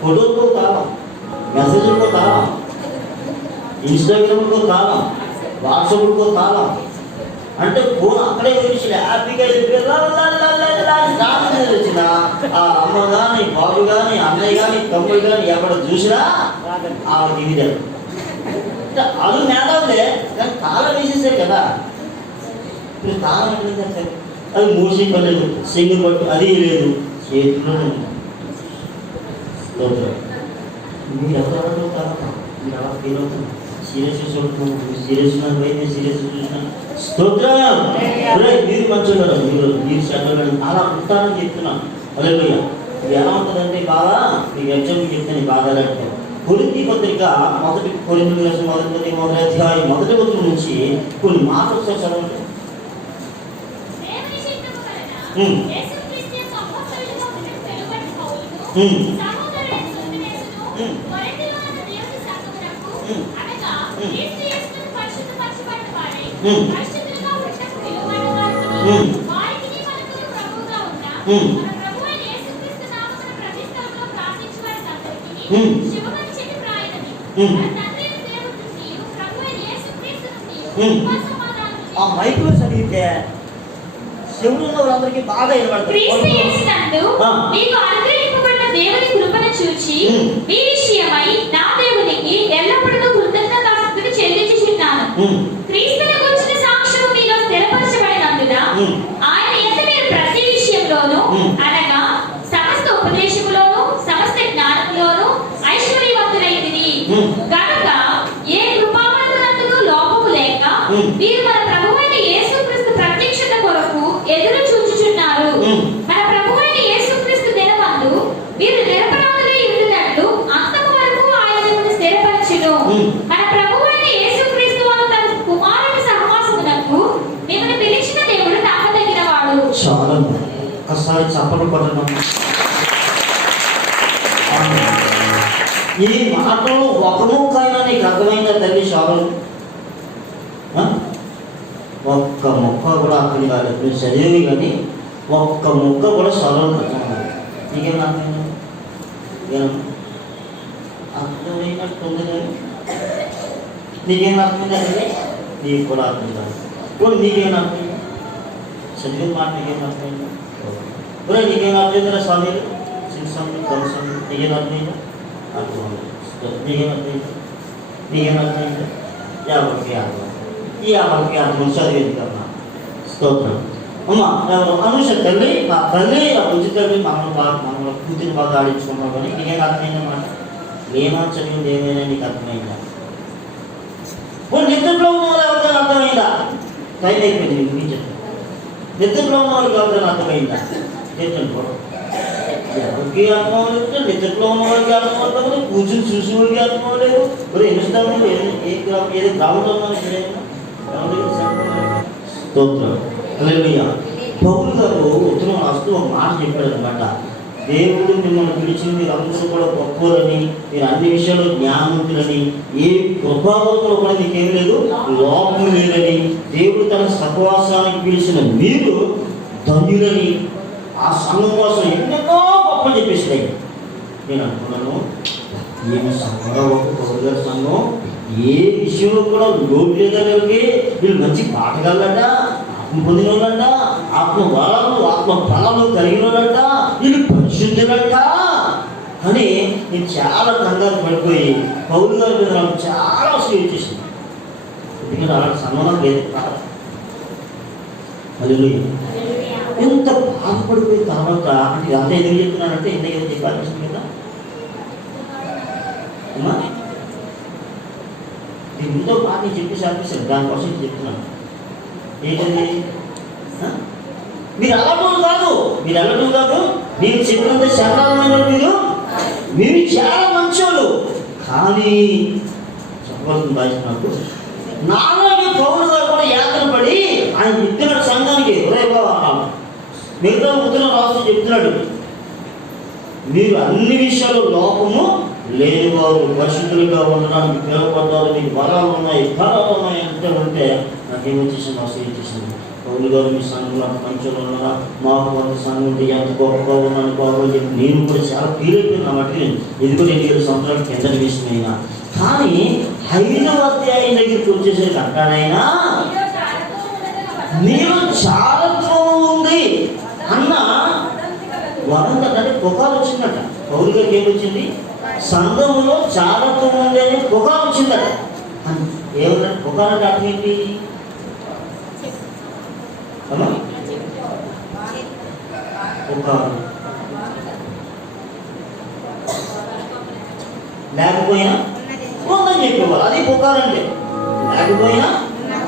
ఫోటోలతో తాళం, మెసేజ్లతో తాళం, ఇన్స్టాగ్రామ్తో తాళం, వాట్సాప్తో తాళం. అంటే ఫోన్ అక్కడే గురించి హ్యాపీగా వచ్చిన ఆ అమ్మ కానీ, బాబు కానీ, అన్నయ్య కానీ, తమ్ముడు కానీ ఎక్కడ చూసినా ఆ దిగిదారు. అది మేధావులే, కానీ తాళం వేసేసారు కదా. ఇప్పుడు తాళం ఎట్లా అది మూసి పడలేదు, సింగు పట్టు అది లేదు, చేతిలోనే మీరు ఎవరు తాళం మీరు అలా ఫీల్ అవుతుంది. సీరియస్ చూస్తున్నాను, సీరియస్ అయితే సీరియస్ చూసినాను. స్తోత్రం, మీరు మంచిగా మీరు చెడ్డలు అలా ఉంటారని చెప్తున్నాను. హల్లెలూయా. ఇది ఎలా ఉంటుందంటే బాగా మీకు ఎగ్జాంపుల్ చెప్తాను. బాగా అంటే కొరింథీ పత్రిక కొరింథీ మొదటి అధ్యాయం మొదటి వచనం నుంచి కొన్ని మాటలు ఒకసారి చదవండి. ఆ మైక్లో చదివితే శివుడు వాళ్ళందరికీ బాగా చూచి ఈ విషయమై నా దేవునికి ఎల్లప్పుడూ కృతజ్ఞతాస్తుతులు చెల్లించుచున్నాను. క్రీస్తును గురించిన సాక్ష్యము మీలో స్థిరపరచబడినందున ఆయన యందు మీరు ప్రతి విషయంలోనూ అనగా సమస్త ఉపదేశములోను సమస్త జ్ఞానములోను ఐశ్వర్యవంతులైతిరి. కనుక ఏ కృపావరమునందును లోపము లేక మీరు మన ప్రభువైన యేసుక్రీస్తు ప్రత్యక్షత కొరకు ఎదురు చూచుచున్నారు. మన ప్రభువైన యేసుక్రీస్తు దినమందు మీరు నిరపరాధులై ఉండునట్లు అంతము వరకు ఆయన మిమ్మల్ని స్థిరపరచును. మన ప్రభువైన యేసుక్రీస్తు వారు తన కుమారుని సహవాసమునకు మిమ్మల్ని పిలిచిన దేవుడు నమ్మదగినవాడు. చాలా ఒకసారి చప్పట్లు కొట్టడం. ఈ మాటలు ఒక ముక్కైనా నీకు అర్థమైందా తల్లి? శాలం ఒక్క ముక్క కూడా అర్థం కాలేదు. నువ్వు చదివేవి కానీ ఒక్క ముక్క కూడా శాలం అర్థం కాదు. నీకేం అర్థమైందా? అర్థమైనట్టుంది కానీ నీకేం అర్థమైందంటే నీకు కూడా అర్థం కాదు. ఇప్పుడు నీకేం అర్థమైంది? చదివిన మాట నీకేం అర్థమైందా? ఇప్పుడు నీకేం అర్థమైందా? స్వామి సింహం నీకేం అర్థమైందా? అర్థమైంది. నీకేం అర్థమైందా? నీకేం అర్థమైందా? ఎవరికి అర్థం ఈ ఎవరికి అర్థం చదివేది కదా. స్తోత్రం. అమ్మ అనుష తల్లి మా తల్లి ఆ బుద్ధి తల్లి మమ్మల్ని కూతుని బాగా ఆడించుకున్నావు కానీ నీకేం అర్థమైందన్నమాట. లేనా చదివింది ఏమైనా నీకు అర్థమైందా? నిద్రలో ఉన్న వాళ్ళు ఎవరికైనా అర్థమైందా? టైం అయిపోయింది నీకు ముగించండి. నిద్రలో ఉన్న వాళ్ళకి ఎవరికైనా అర్థమైందా? చెప్పండి. ఎవరికి అర్థం లేదు, నిద్రలో ఉన్న వాళ్ళకి అర్థం అవుతుంది, కూర్చుని చూసి వాళ్ళకి అర్థం అవ్వలేదు. మరి ఎన్నిస్తాము ఏదో గ్రామంలో స్తోత్రం. హల్లెలూయా. పౌలు గారు ఉత్తరం రాస్తూ ఒక మాట చెప్పాడు అనమాట. దేవుడు మిమ్మల్ని పిలిచి మీరు అందరూ కూడా గొప్పలని, మీరు అన్ని విషయాల్లో జ్ఞానవంతులని, ఏ కృపావరంలో కూడా మీకేం లేదు, లోపం లేదని, దేవుడు తన సహవాసానికి పిలిచిన మీరు ధన్యులని, ఆ సంఘం కోసం ఎన్నెన్నో గొప్పలు చెప్పేసినాయి. నేను అనుకున్నాను, ఏమి సంఘంగా ఒక పౌరు గారి సంఘం ఏ విషయంలో కూడా లోటు లేదనేవి, వీళ్ళు మంచి పాటగాళ్ళట, ఆత్మ పొందిన వాళ్ళంట, ఆత్మ వరాలు ఆత్మ ఫలాలు కలిగిన వాళ్ళంట, వీళ్ళు పరిశుద్ధులంట అని నేను చాలా కంగారు పడిపోయి పౌరు గారి మీద నాకు చాలా అసలు చేసింది. ఎందుకంటే అలాంటి సన్మానం లేదు కాదు. హల్లెలూయా. ఎంత బాధపడిపోయిన తర్వాత అంటే అంత ఎందుకు చెప్తున్నానంటే ఎందుకు ఏదో చెప్పాల్సింది కదా అమ్మా. నేను ఎంతో బాధ చెప్పేసి ఆపేశాను, దానికోసం చెప్తున్నాను. ఏంటది? మీరు అలటోళ్ళు కాదు, మీరు అలటోళ్ళు కాదు, నేను చెప్పినంత శాశ్వతమైన మీరు చాలా మంచోళ్ళు. కానీ చెప్పవలసిన బాధ్యత నాలాగే పౌరు గారు కూడా యాత్ర పడి ఆయన చెప్తున్నాడు సంఘానికి, మిగతా ఉత్తరం రాస్తూ చెప్తున్నాడు, మీరు అన్ని విషయాలు లోపము లేని వారు పరిశుద్ధులుగా ఉండడానికి పిలువబడ్డారు, మీకు వరాలు ఉన్నాయి ఫలాలు ఉన్నాయి అంటే నాకేమొచ్చేసింది, అసలు చేసింది. పౌరు గారు మీ సంఘంలో అంత మంచిగా ఉన్నారా, మాకు అంత సంఘం ఉంటే ఎంత గొప్పగా ఉన్నాను బాబు అని చెప్పి నేను కూడా చాలా ఫీల్ అయిపోయినా మట్టి. ఇది కూడా 7 సంవత్సరాల కింద విషయమైనా. కానీ 5వ అధ్యాయం దగ్గరికి వచ్చేసరికి అంటానైనా మీరు చాలత్వం ఉంది అన్న వరందట పుకారు వచ్చిందట. పౌరు గారికి ఏమొచ్చింది? సంఘంలో చాలత్వం ఉంది అని పుకారు వచ్చిందట. ఏమన్నా పుకారు అంటే అర్థం ఏంటి? పుకారు లేకపోయినా ఉందని చెప్పేవారు, అది పుకారంటే. లేకపోయినా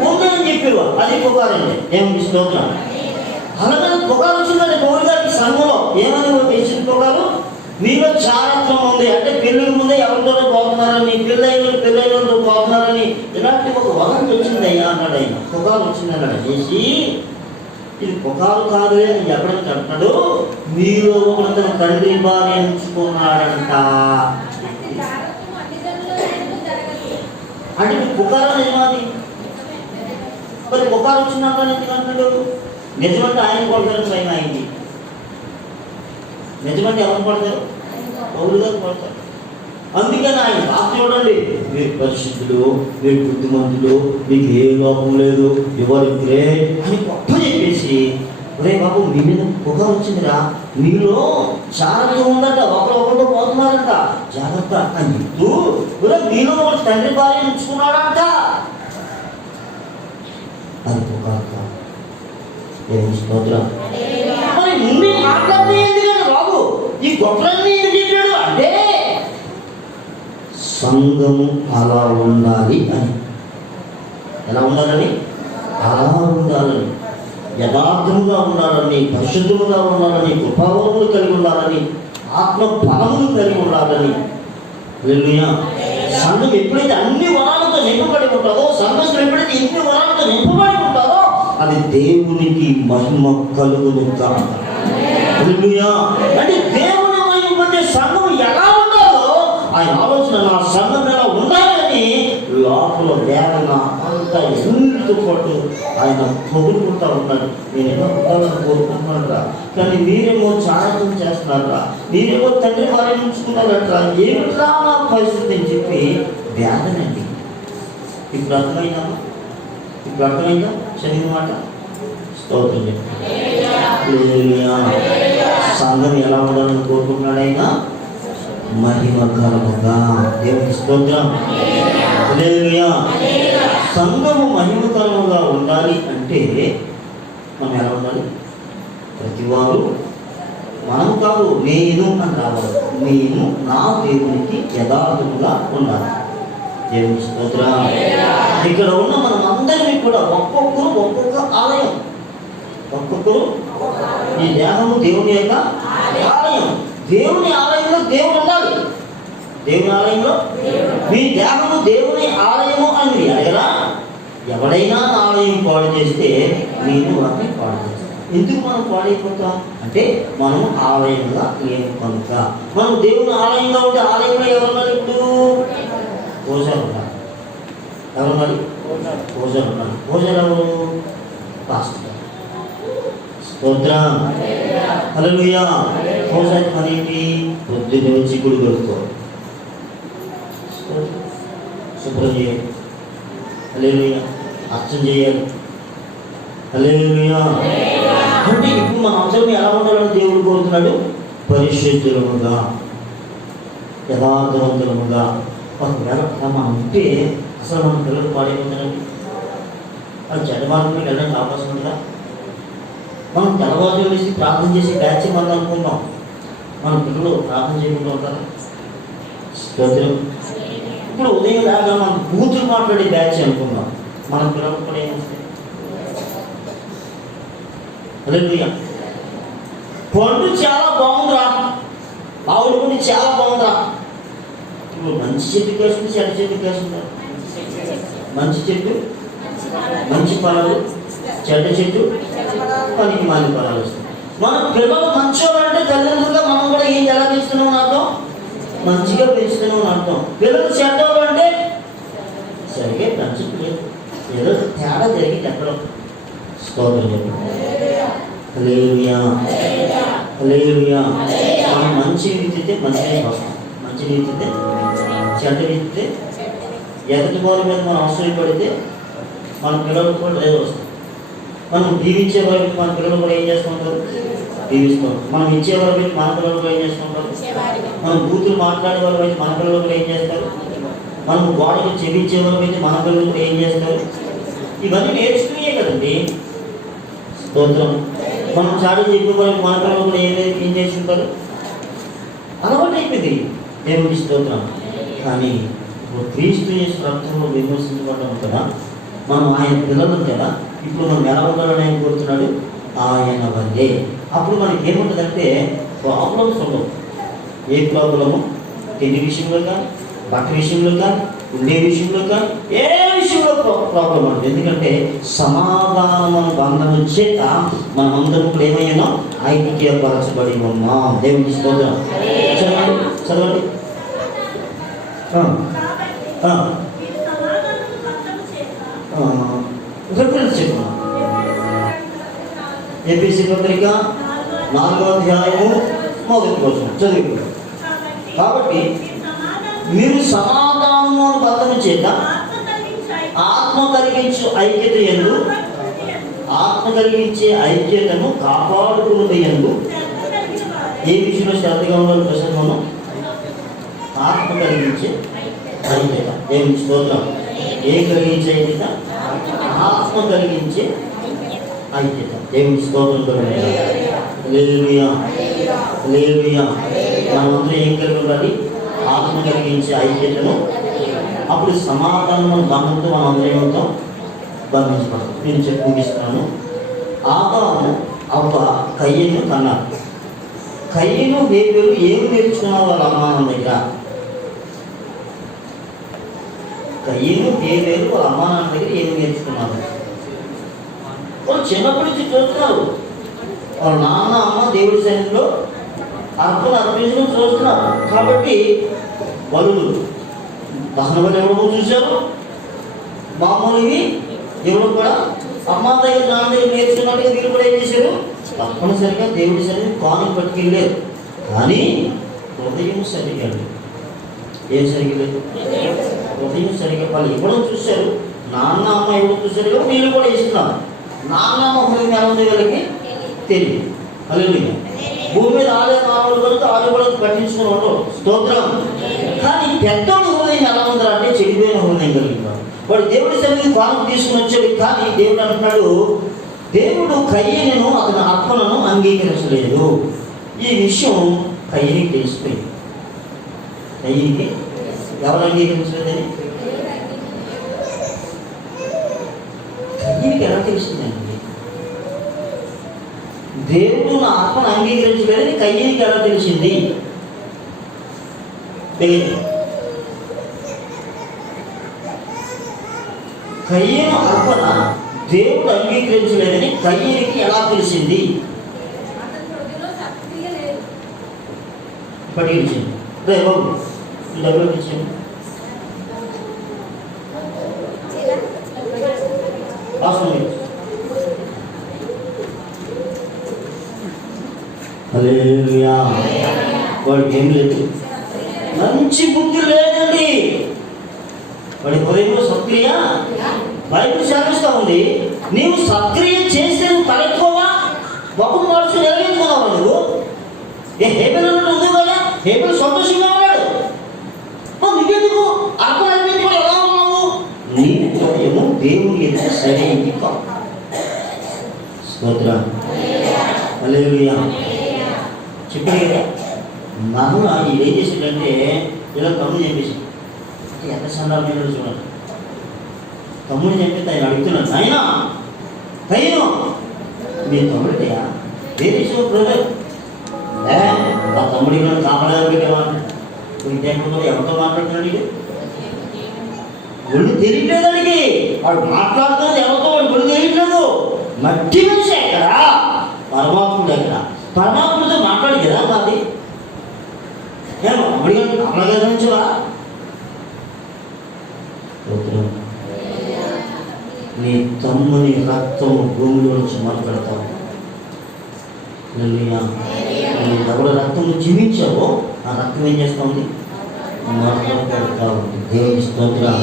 ఉందని చెప్పేవారు, అది పుకారంటే. ఏమి స్తోత్రం. అలాగే పుకారు వచ్చిందంటే పౌరు గారికి సంఘంలో ఏమని వచ్చింది పుకారు? మీలో చారత్వం ఉంది అంటే పెళ్ళికి ముందే ఎవరితో పోతున్నారని, పెళ్ళైనతో పోతున్నారని, ఇలాంటి ఒక వదంతి వచ్చింది అయ్యా అన్నాడు. ఆయన పుకారు వచ్చింది అన్నాడు చేసి, ఇది పుకారు కాదు అని ఎక్కడికి అంటున్నాడు, మీలో ఒకరు తన తండ్రి భార్య ఎంచుకున్నాడంట. అంటే పుకారు నిజమాది. మరి పుకారు వచ్చిందంటే ఎందుకు అంటున్నాడు? నిజమంటే ఆయన కొడతారు, స్వయం అయింది. నిజమంటే ఎవరు పడతారు? పౌరు గారు పడతారు. అందుకని ఆయన బాగా చూడండి, మీరు పరిశుద్ధులు, మీరు బుద్ధిమంతులు, మీకు ఏ లోపం లేదు, ఎవరు గ్రేట్ అని గొప్ప చెప్పేసి, ఒరే బాబు మీ మీద పొగ వచ్చిందిరా, మీలో చాలా ఉందట, ఒకరితో పోతున్నారంట, జాగ్రత్త అని చెప్తూ ఒరే మీలో ఒక తండ్రి భార్య ఉంచుకున్నాడంట. అది పొగ ఏమి స్తోత్రం. మరి ముందు మాట్లాడితే ఎందుకంటే బాబు ఈ గొప్పలన్నీ ఎందుకు చెప్పాడు అంటే సంఘము అలా ఉండాలి అని. ఎలా ఉండాలని? అలా ఉండాలని, యథార్థముగా ఉండాలని, పరిశుద్ధముగా ఉండాలని, కృపావరములు కలిగి ఉండాలని, ఆత్మ ఫలములు కలిగి ఉండాలని. హల్లెలూయా. సంఘం ఎప్పుడైతే అన్ని వరాలతో నింపబడి ఉంటుందో, సంఘం ఎప్పుడైతే ఎన్ని వరాలతో నింపబడి ఉంటుందో అది దేవునికి మహిమ కలుగును గాక. హల్లెలూయా. అంటే దేవుని మహిమ పొందే సంఘం ఎలా ఉండాలో ఆయన ఆలోచన, నా సంఘం ఎలా ఉండాలని లోపల వేదన అంతా ఎన్నితో పాటు ఆయన పొగుడుకుంటా ఉన్నాడు. నేను ఎలా ఉండాలని కోరుకుంటున్నారా, కానీ మీరేమో చారణం చేస్తున్నారా, మీరేమో తండ్రి వారిని ఉంచుకున్నారట, ఏమిట్లా నా పరిస్థితి అని చెప్పి వేదనండి. ఇప్పుడు అర్థమైందా? ఇప్పుడు అర్థమైందా చదివిన మాట? స్తోత్రం చెప్పండి. సంఘం ఎలా ఉండాలని కోరుకుంటున్నాడు ఆయన? మహిమకరముగా. దేవునికి స్తోత్రం. హల్లెలూయా. సంఘము మహిమకరముగా ఉండాలి అంటే మనం ఎలా ఉండాలి? ప్రతివారు మనం కాదు, నేను అని రావాలి. నేను నా దేవునికి యథార్థముగా ఉండాలి. దేవుని స్తోత్రం. ఇక్కడ ఉన్న మనం అందరినీ కూడా ఒక్కొక్కరు ఒక్కొక్క ఆలయం, ఒక్కొక్కరు ఈ దేహము దేవుని యొక్క ఆలయం. దేవుని ఆలయంలో దేవుడు ఉండాలి. దేవుని ఆలయంలో మీ దేహము దేవుని ఆలయము అని అడగరా? ఎవడైనా నా ఆలయం పాడు చేస్తే నేను వాటిని పాడు చేస్తాను. ఎందుకు మనం పాడైపోతాం అంటే మనం ఆలయంగా లేము కనుక. మనం దేవుని ఆలయంగా ఉంటే ఆలయంలో ఎవరున్నారు? ఇప్పుడు పూజలు ఉన్నారు. ఎవరున్నారు? పూజలు ఉన్నారు. పూజలు ఎవరు? పాస్టర్. స్తోత్రం. హల్లెలూయా. పూజ పని ఏంటి? పొద్దున్నే వచ్చి గుడి కడుక్కోవాలి, శుభ్రం చేయాలి, హల్లెలూయా, అర్చన చేయాలి, హల్లెలూయా. అంటే ఇప్పుడు మన అందరం ఎలా ఉండాలని దేవుడు కోరుతున్నాడు? పరిశుద్ధులముగా, యథార్థవంతులముగా. ఒకవేళ మనం ఉంటే అసలు మన పిల్లలు పాడైపోతారండి. వాళ్ళు చెడ్డమార్గంలోకి వెళ్ళడానికి అవకాశం ఉంటుందా? మనం తెల్లవారు వేసి ప్రార్థన చేసి బ్యాచ్ మనం అనుకుంటాం. మన పిల్లలు ప్రార్థన చేయకుండా ఉంటారా? స్తోత్రం. ఇప్పుడు ఉదయం దాకా మనం కూతురు మాట్లాడే బ్యాచ్ అనుకుందాం. మన పిల్లలు కూడా ఏమొస్తాయి? హల్లెలూయా. పండు చాలా బాగుందిరా, ఆవిడ పండు చాలా బాగుందిరా. ఇప్పుడు మంచి చెట్టు కేస్తుంది, చెడ్డ చెట్టు కేస్తుందా? మంచి చెట్టు మంచి ఫలాలు, చెడ్డ చెట్టు పనికి మాలి ఫలాలు వస్తాయి. మన పిల్లలు మంచోళ్ళు అంటే తల్లిదండ్రులుగా మనం కూడా ఏం ఎలా పెంచుతున్నాం అర్థం? మంచిగా పెంచుతున్నాం అర్థం. పిల్లలు చెడ్డవాళ్ళు అంటే సరిగ్గా పెంచట్లేదు, ఏదో తేడా జరిగింది ఎక్కడో. స్తోత్రం. హల్లెలూయా. హల్లెలూయా. మనం మంచి విత్తితే మంచిగా వస్తాం, మంచి విత్తితే చెడ్డ విత్తితే ఎదుటి వారి మీద మనం అవసరం పడితే మన పిల్లలు కూడా ఏదో వస్తాం. మనం దీవించే వారికి మన పిల్లలు కూడా ఏం చేస్తుంటారు? దీవిస్తాం. మనం ఇచ్చే వారికి మన పిల్లలు కూడా ఏం చేస్తుంటారు? మనం బూతులు మాట్లాడే వారి అయితే మన పిల్లలు కూడా ఏం చేస్తారు? మనం గోడలు చెవించే వారి అయితే మన పిల్లలు కూడా ఏం చేస్తారు? ఇవన్నీ నేర్చుకునే కదండి. స్తోత్రం. మనం చాటి చెప్పే వారికి మన పిల్లలు కూడా ఏం చేసుకుంటారు? అలవాటు అయిపోయింది. దేవుడి స్తోత్రం. కానీ క్రీస్తు యేసు రక్తంలో విమర్శించబడ్డాం కదా, మనం ఆయన పిల్లలు కదా. ఇప్పుడు మనం ఎలా ఉండాలని ఆయన కోరుతున్నాడు? ఆయన వల్లే. అప్పుడు మనకి ఏముంటుందంటే ప్రాబ్లమ్స్ ఉండవు. ఏ ప్రాబ్లము? తిండి విషయంలో కానీ, బట్ట విషయంలో కానీ, ఉండే విషయంలో కానీ, ఏ విషయంలో ప్రాబ్లం ఉంటుంది. ఎందుకంటే సమాధానం బంధం చేత మనం అందరం కూడా ఏమైనా ఐక్యపరచబడి ఉన్నాం. దేవుని స్తోత్రం. చదవండి చదవండి. రిఫరెన్స్ చెప్తున్నాం. ఎఫెసీ పత్రిక 4వ అధ్యాయము 1వ వచనం చదువు. కాబట్టి మీరు సమాధానము బంధము చేత ఆత్మ కలిగించు ఐక్యత యందు, ఆత్మ కలిగించే ఐక్యతను కాపాడుకున్నది యందు ఏ విషయంలో శ్రద్ధగా ఉండాలి? ప్రసంగం ఆత్మ కలిగించే ఐక్యత. దేవుని స్తోత్రం. ఏ కలిగించే ఐక్యత? ఆత్మ కలిగించే ఐక్యత. దేవుని స్తోత్రం. హల్లెలూయా. హల్లెలూయా. మనమందరం ఏం కలిగి ఉండాలి? ఆత్మ కలిగించే ఐక్యతను. అప్పుడు సమాధానం బంధంతో మనం అందరం ఏమవుతాం? బంధించబడతాం. నేను చెప్పి ముగిస్తున్నాను. ఆదాము అవ్వ కయ్యను కన్నారు. కయ్యను హేబెలు ఏమి నేర్చుకున్నారు వాళ్ళ అమ్మానం దగ్గర? కయ్యను హేబెలు వాళ్ళ అమ్మానాన్న దగ్గర ఏమి నేర్చుకున్నారు? వాళ్ళు చిన్నప్పటి నుంచి చూస్తున్నారు. వాళ్ళ నాన్న అమ్మ దేవుడి సన్నిధిలో అర్పణ అర్పించడం చూస్తున్నారు. కాబట్టి వాళ్ళు దహన బలి ఎవరో చూశారు, మామూలువి ఎవరు కూడా అమ్మ దగ్గర నాన్న దగ్గర నేర్చుకున్నట్టుగా వీళ్ళు కూడా ఏం చేశారు? తప్పనిసరిగా దేవుడి సన్నిధి కానుక పట్టుకెళ్ళారు. కానీ హృదయం సరిగా లేదు. ఏం సరిగా లేదు? హృదయం సరిగా. వాళ్ళు ఇవ్వడం చూశారు, నాన్న అమ్మ ఇవ్వడం చూశారు కదా, వీళ్ళు కూడా ఇస్తున్నారు. నాన్న అమ్మ హృదయం ఎలా ఉంది వీళ్ళకి తెలియదు. హల్లెలూయా. భూమి మీద ఆలయ మానవులు కనుక ఆలు కూడా పట్టించుకుని ఉండవు. స్తోత్రం. కానీ పెద్దోడు హృదయం ఎలా ఉందా అంటే చెడిపోయిన హృదయం చేయగలుగుతాడు. వాడు దేవుడి సన్నిధికి కానుక తీసుకుని వచ్చాడు, కానీ దేవుడు అంటున్నాడు, దేవుడు కయ్యను అతని అర్పణను అంగీకరించలేదు. ఈ విషయం కయ్యనికి తెలిసిపోయింది. కయ్యనికి ఎవరు అంగీకరించలేదని కయ్యనికి ఎలా తెలిసిందండి? దేవుడు నా అర్పణ అంగీకరించలేదని కయ్యనికి ఎలా తెలిసింది? కయ్యను అర్పణ దేవుడు అంగీకరించలేదని కయ్యనికి ఎలా తెలిసింది? పట్టించింది డబ్బులు ఇచ్చింది. హల్లెలూయా. వాడికి ఏం లేదు, మంచి బుద్ధి లేదండి. వాడి హృదయంలో సత్క్రియ బైబిల్ శాసిస్తూ ఉంది. నీవు సత్క్రియ చేస్తే నువ్వు తలెత్తుకోవా? ఒక మనుషులు ఎలాగెత్తుకున్నావు నువ్వు? హేబెల్ ఉంది కదా, హేబెల్ సంతోషంగా ఉన్నాడు. నువ్వెందుకు అర్పణ అనిపించుకుని ఎలా ఉన్నావు? నీ హృదయము దేవుని ఎదుట సరైనది కాదు. స్తోత్రం. హల్లెలూయా. చెప్పాడు కదా, మరలా ఇది ఏం చేసిందంటే ఇలా తమ్ముడు చెప్పేసి ఎంత సందర్భంలో చూడాలి. తమ్ముడు చెప్పి ఆయన అడుగుతున్నాడు, అయినా అయినా మీ తమ్ముడియా ఏ విషయం బ్రదర్? ఆ తమ్ముడి కాపలాగా పెట్టేవాడు. విద్యార్థులు ఎవరితో మాట్లాడుతున్నాడు? ఒళ్ళు తెలియట్లేదానికి. వాడు మాట్లాడుతున్నది ఎవరితో వాడు ఒళ్ళు తెలియట్లేదు. మట్టి మనిషి ఎక్కడ, పరమాత్ముడు ఎక్కడ? పరమాత్ముడితో మాట్లాడి కదా మాది ఏమో అమ్మడి కాపలాగా నుంచవా? నీ తమ్ముని రక్తం భూమిలో నుంచి మొదలుపెడతావు. నువ్వు ఎవరి రక్తం జీవించావో ఆ రక్తం ఏం చేస్తుంది? మొదలు పెడతా ఉంది. దేవుని స్తోత్రం.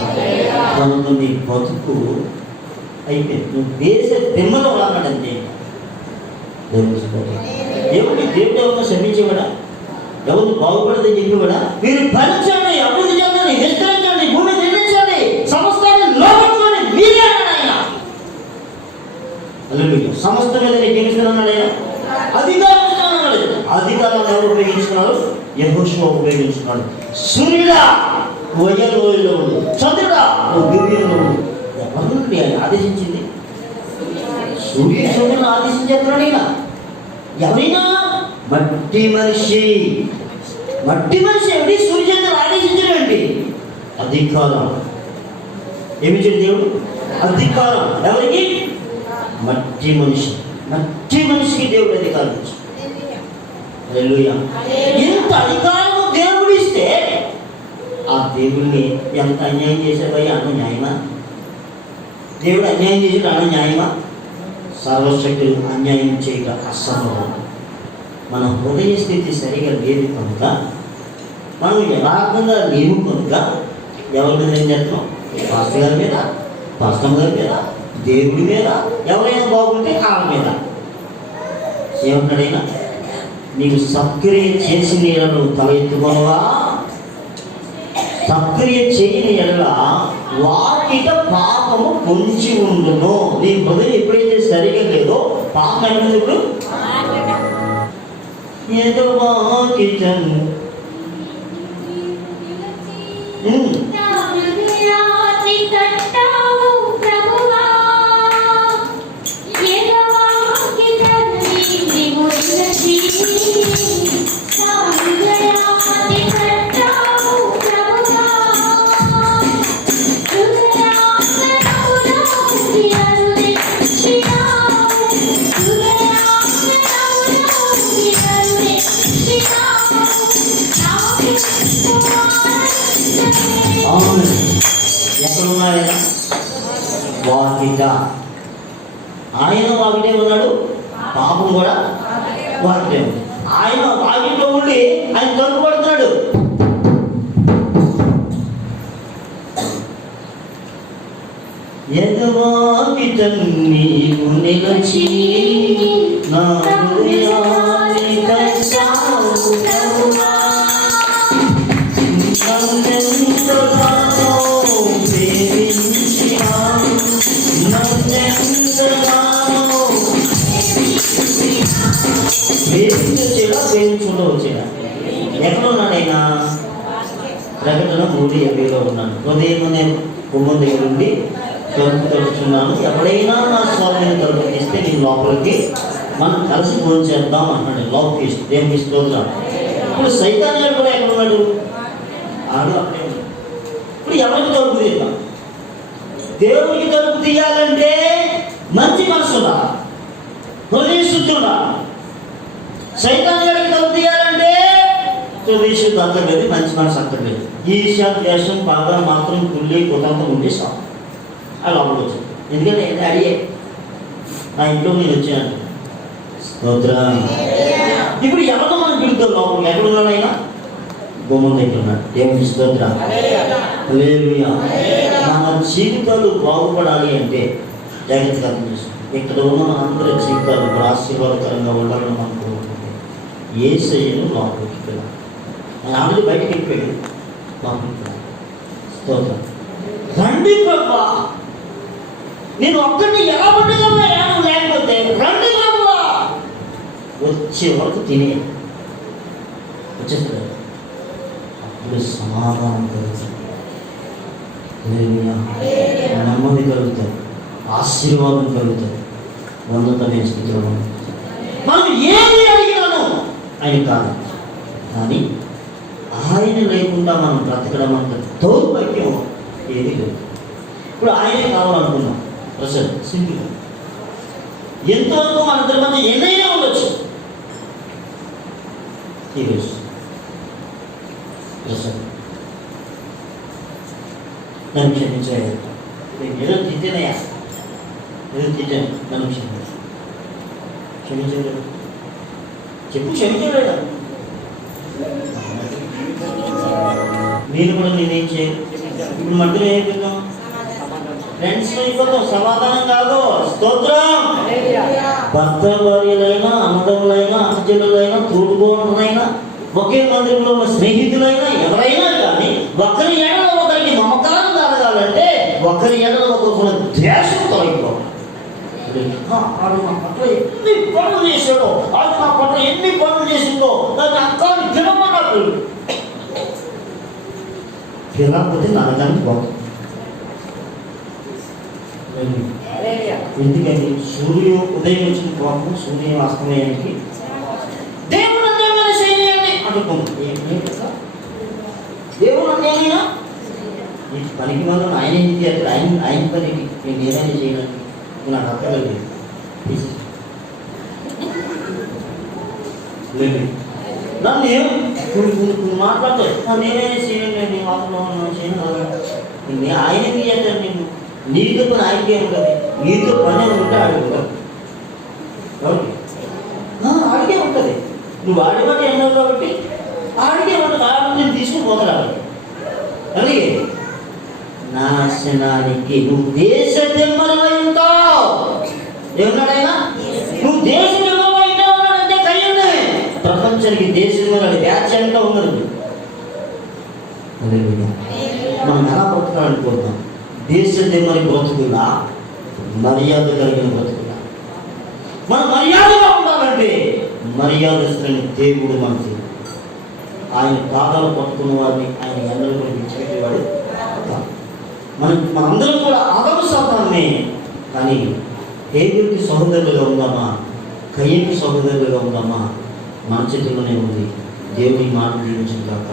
కనుక నీ బతుకు అయిపోయింది. నువ్వు దేశ దిమ్మలో ఉన్నాడంతే. దేవుని స్తోత్రం. దేవుడు ఎవరిని శ్రమించేవాడా? ఎవరు బాగుపడదని చెప్పేవాడా? మీరు ఫలించండి, అభివృద్ధి చెందండి, విస్తరించండి, భూమి నిర్మించండి, సమస్తాన్ని లోపట్టుకొని మీరే అన్నాడు ఆయన. సమస్త మీద నీకు ఏమిస్తున్నాడు ఆయన? అధికారం ఇస్తున్నాడు. అధికారాన్ని ఎవరు ఉపయోగించుకున్నారు? యెహోషువ ఉపయోగించుకున్నాడు. సూర్యుడా వయలులో ఉండు, చంద్రుడా గిరిలో ఉండు. ఎవరి నుండి ఆయన ఆదేశించింది? సూర్య చంద్రులను ఆదేశించేస్తున్నాడు ఆయన. ఎవరైనా మట్టి మనిషి, మట్టి మనిషి ఏమిటి? సూర్యచంద్రులు ఆదేశించడం ఏంటి? అధికారం. ఏమిచ్చాడు దేవుడు? అధికారం. ఎవరికి? మట్టి మనిషి. మట్టి మనిషికి దేవుడు అధికారం ఇచ్చాడు. హల్లెలూయా. ఇంత అధికారం దేవుడు ఇస్తే ఆ దేవుడిని ఎంత అన్యాయం చేసేవయ్యా? అన్న న్యాయమా? దేవుడు అన్యాయం చేసేది అన్న న్యాయమా? సర్వశక్తులు అన్యాయం చేయక అసంభవం. మన హృదయ స్థితి సరిగా లేదు కనుక, మనం యథార్థంగా లేవు కనుక ఎవరి మీద ఏం చేస్తాం? పాస్టర్ గారి మీద, పాస్టర్ గారి మీద, దేవుడి మీద, ఎవరైనా బాగుంటే వాళ్ళ మీద. ఏమన్నాడైనా? నీకు సక్రియ చేసిన ఎడలు తల ఎత్తుకోవా? సక్రియ చేయని ఎడల వాకిట పాపము పొంచి ఉండును. నీ హృదయం ఎప్పుడైతే సరిగా లేదో పాపం ఎప్పుడు ఇప్పుడు ఏదో వాకిటను ఎక్కడున్నాయన? వాకిట. ఆయన వాకిటే ఉన్నాడు, పాపం కూడా వాకిటే ఉంది. ఆయన వాకిట్లో ఉండి ఆయన తలుపు పడుతున్నాడు. ఎగవాకిట నీవు నిలచి నా హృదయాన్ని కట్టావు ప్రభువా. నన్నెంతగానో ప్రేమించావు ప్రకటన 3:20 ఉన్నాను. ఉదయం నేను గుమ్మం దగ్గర ఉండి తలుపు తడుచున్నాను, ఎవరైనా నా స్వామిని తలుపు తీస్తే నేను లోపలికి మనం కలిసి భోజనం చేద్దాం అన్నాడు. లోపలికి దేవునికి స్తోత్రం. ఇప్పుడు సైతాన్ గారు కూడా ఎక్కడ ఉన్నాడు? ఆడు అక్కడే ఉన్నాడు. ఇప్పుడు ఎవరికి తలుపు తీద్దాం? దేవుడికి తలుపు తీయాలంటే మంచి మనసు ఉండాలి, హృదయ శుద్ధి ఉండాలి. సైతాన్ గారికి తలుపు తీయాలంటే హృదయ శుద్ధి అక్కర్లేదు, మంచి మనసు అక్కర్లేదు. ఈర్ష్య, ద్వేషం, బాధ మాత్రం కుళ్ళి కుతంత్రం ఉంటే సాగు అలా ఉండవచ్చు. ఎందుకంటే అడిగే నా ఇంట్లో నేను వచ్చాను. స్తోత్రం. ఇప్పుడు ఎవరితో మనం పిలుద్దాం? లోపలికి ఎక్కడున్నాడు ఆయన? గుమ్మం దగ్గర ఉన్నాడు. దేవుని స్తోత్రం. హల్లెలూయా. మన జీవితాలు బాగుపడాలి అంటే జాగ్రత్తగా అర్థం చేసుకోండి. ఇక్కడ ఉన్న మన అందరి జీవితాలు ఆశీర్వాదకరంగా ఉండాలని మనం కోరుకుంటే యేసయ్యను లోపలికి వెళ్ళాలి. ఆయన ఆల్రెడీ బయటకు వెళ్ళిపోయాడు, లోపలికి వెళ్ళాలి. స్తోత్రం. రండి ప్రభా, నేను ఒక్కడిని ఎలా పట్టగలనా లేకపోతే రండి ప్రభా. వచ్చే వరకు తినే వచ్చేస్తారు. అప్పుడు సమాధానం కలుగుతుంది, నెమ్మది కలుగుతుంది, ఆశీర్వాదం కలుగుతుంది, ఉన్నతమైన స్థితిలో మనం ఏమి అడిగినాను ఆయన కాదు. కానీ ఆయన లేకుండా మనం బ్రతకడం అంత దౌర్భాగ్యం ఏది లేదు. ఇప్పుడు ఆయనే కావాలనుకున్నాం ప్రసన్న సింపుల్. ఎంతవరకు మన ఇద్దరి మధ్య ఎన్నైనా ఉండొచ్చు. ఈరోజు ప్రసన్న నన్ను క్షమించాడు. ఏదో తిట్టినయా, ఏదో తిట్టాను, నన్ను క్షమించాడు. చెప్పు, క్షమించాడు. నేను కూడా నేనేం చేయను. ఇప్పుడు మధ్యలో ఏమైపోతాం? ఫ్రెండ్స్ అయిపోతాం. సమాధానం కాదు. స్తోత్రం. భర్త భార్యలైనా, అన్నదమ్ములైనా, అక్కచెల్లెలైనా, తోడుకోవడమైనా, ఒకే మందిరంలో ఉన్న స్నేహితులైనా, ఎవరైనా కానీ ఒకరి ఎడలో ఒకరికి మమకారం కలగాలంటే ఒకరి ఎడలో ఒకరికి ద్వేషం తొలగిపోవాలి. ఆడు నా పట్ల ఎన్ని పనులు చేశాడో, ఆడు నా పట్ల ఎన్ని పనులు చేసిందో దాన్ని అక్కని తినమన్నట్టు తినకపోతే నరకానికి పోతుంది. ఎందుకంటే సూర్యు ఉదయం వచ్చిన కోపం సూర్యం అస్తమయానికి దేవుడు అన్యాయమైన చేయండి అనుకుంది. దేవుడు అన్యాయమైనా పనికి మనం ఆయన ఏం చేస్తాడు? ఆయన పనికి నేను ఏదైనా చేయడానికి నాకు అక్కర్లేదు. నన్ను ఏం మాట్లాడతాడు, నేనేం చేయండి, నీ వాసన చేయను. ఆయన ఏం చేస్తాడు? నేను నీతో పని ఆయనకే ఉంటుంది, నీతో పని ఉంటే ఆడికి ఆడికే ఉంటుంది. నువ్వు ఆడిపట్టి ఎన్నో కాబట్టి ఆడికే ఉంటుంది. ఆడి తీసుకుని పోతాడు. అలాగే నాశనానికి నువ్వు దేశ దిమ్మలమై ఉంటావు. ఏమన్నాడైనా? నువ్వు దేశ దిమ్మలమై ఉంటావు అంటే కయ్యండి. ప్రపంచానికి దేశం వ్యాఖ్యంగా ఉన్నది. మనం ఎలా బ్రతకాలనుకుంటున్నాం? దేశ దిమ్మని బ్రతుకులా, మర్యాద కలిగిన బ్రతుకులా? మనం మర్యాదగా ఉండాలంటే మర్యాదస్తున్న దేవుడు మనకి ఆయన పాదాలు పట్టుకున్న వారిని ఆయన ఎండలు కూడా విడిచిపెట్టేవాడు. మనందరం కూడా ఆదమ శాతాన్నే. కానీ హేబెలుకి సహోదరులుగా ఉందామా, కయ్యకి సహోదరులుగా ఉందామా? మన చేతుల్లోనే ఉంది. దేవుని మాట జీవించిన కాక.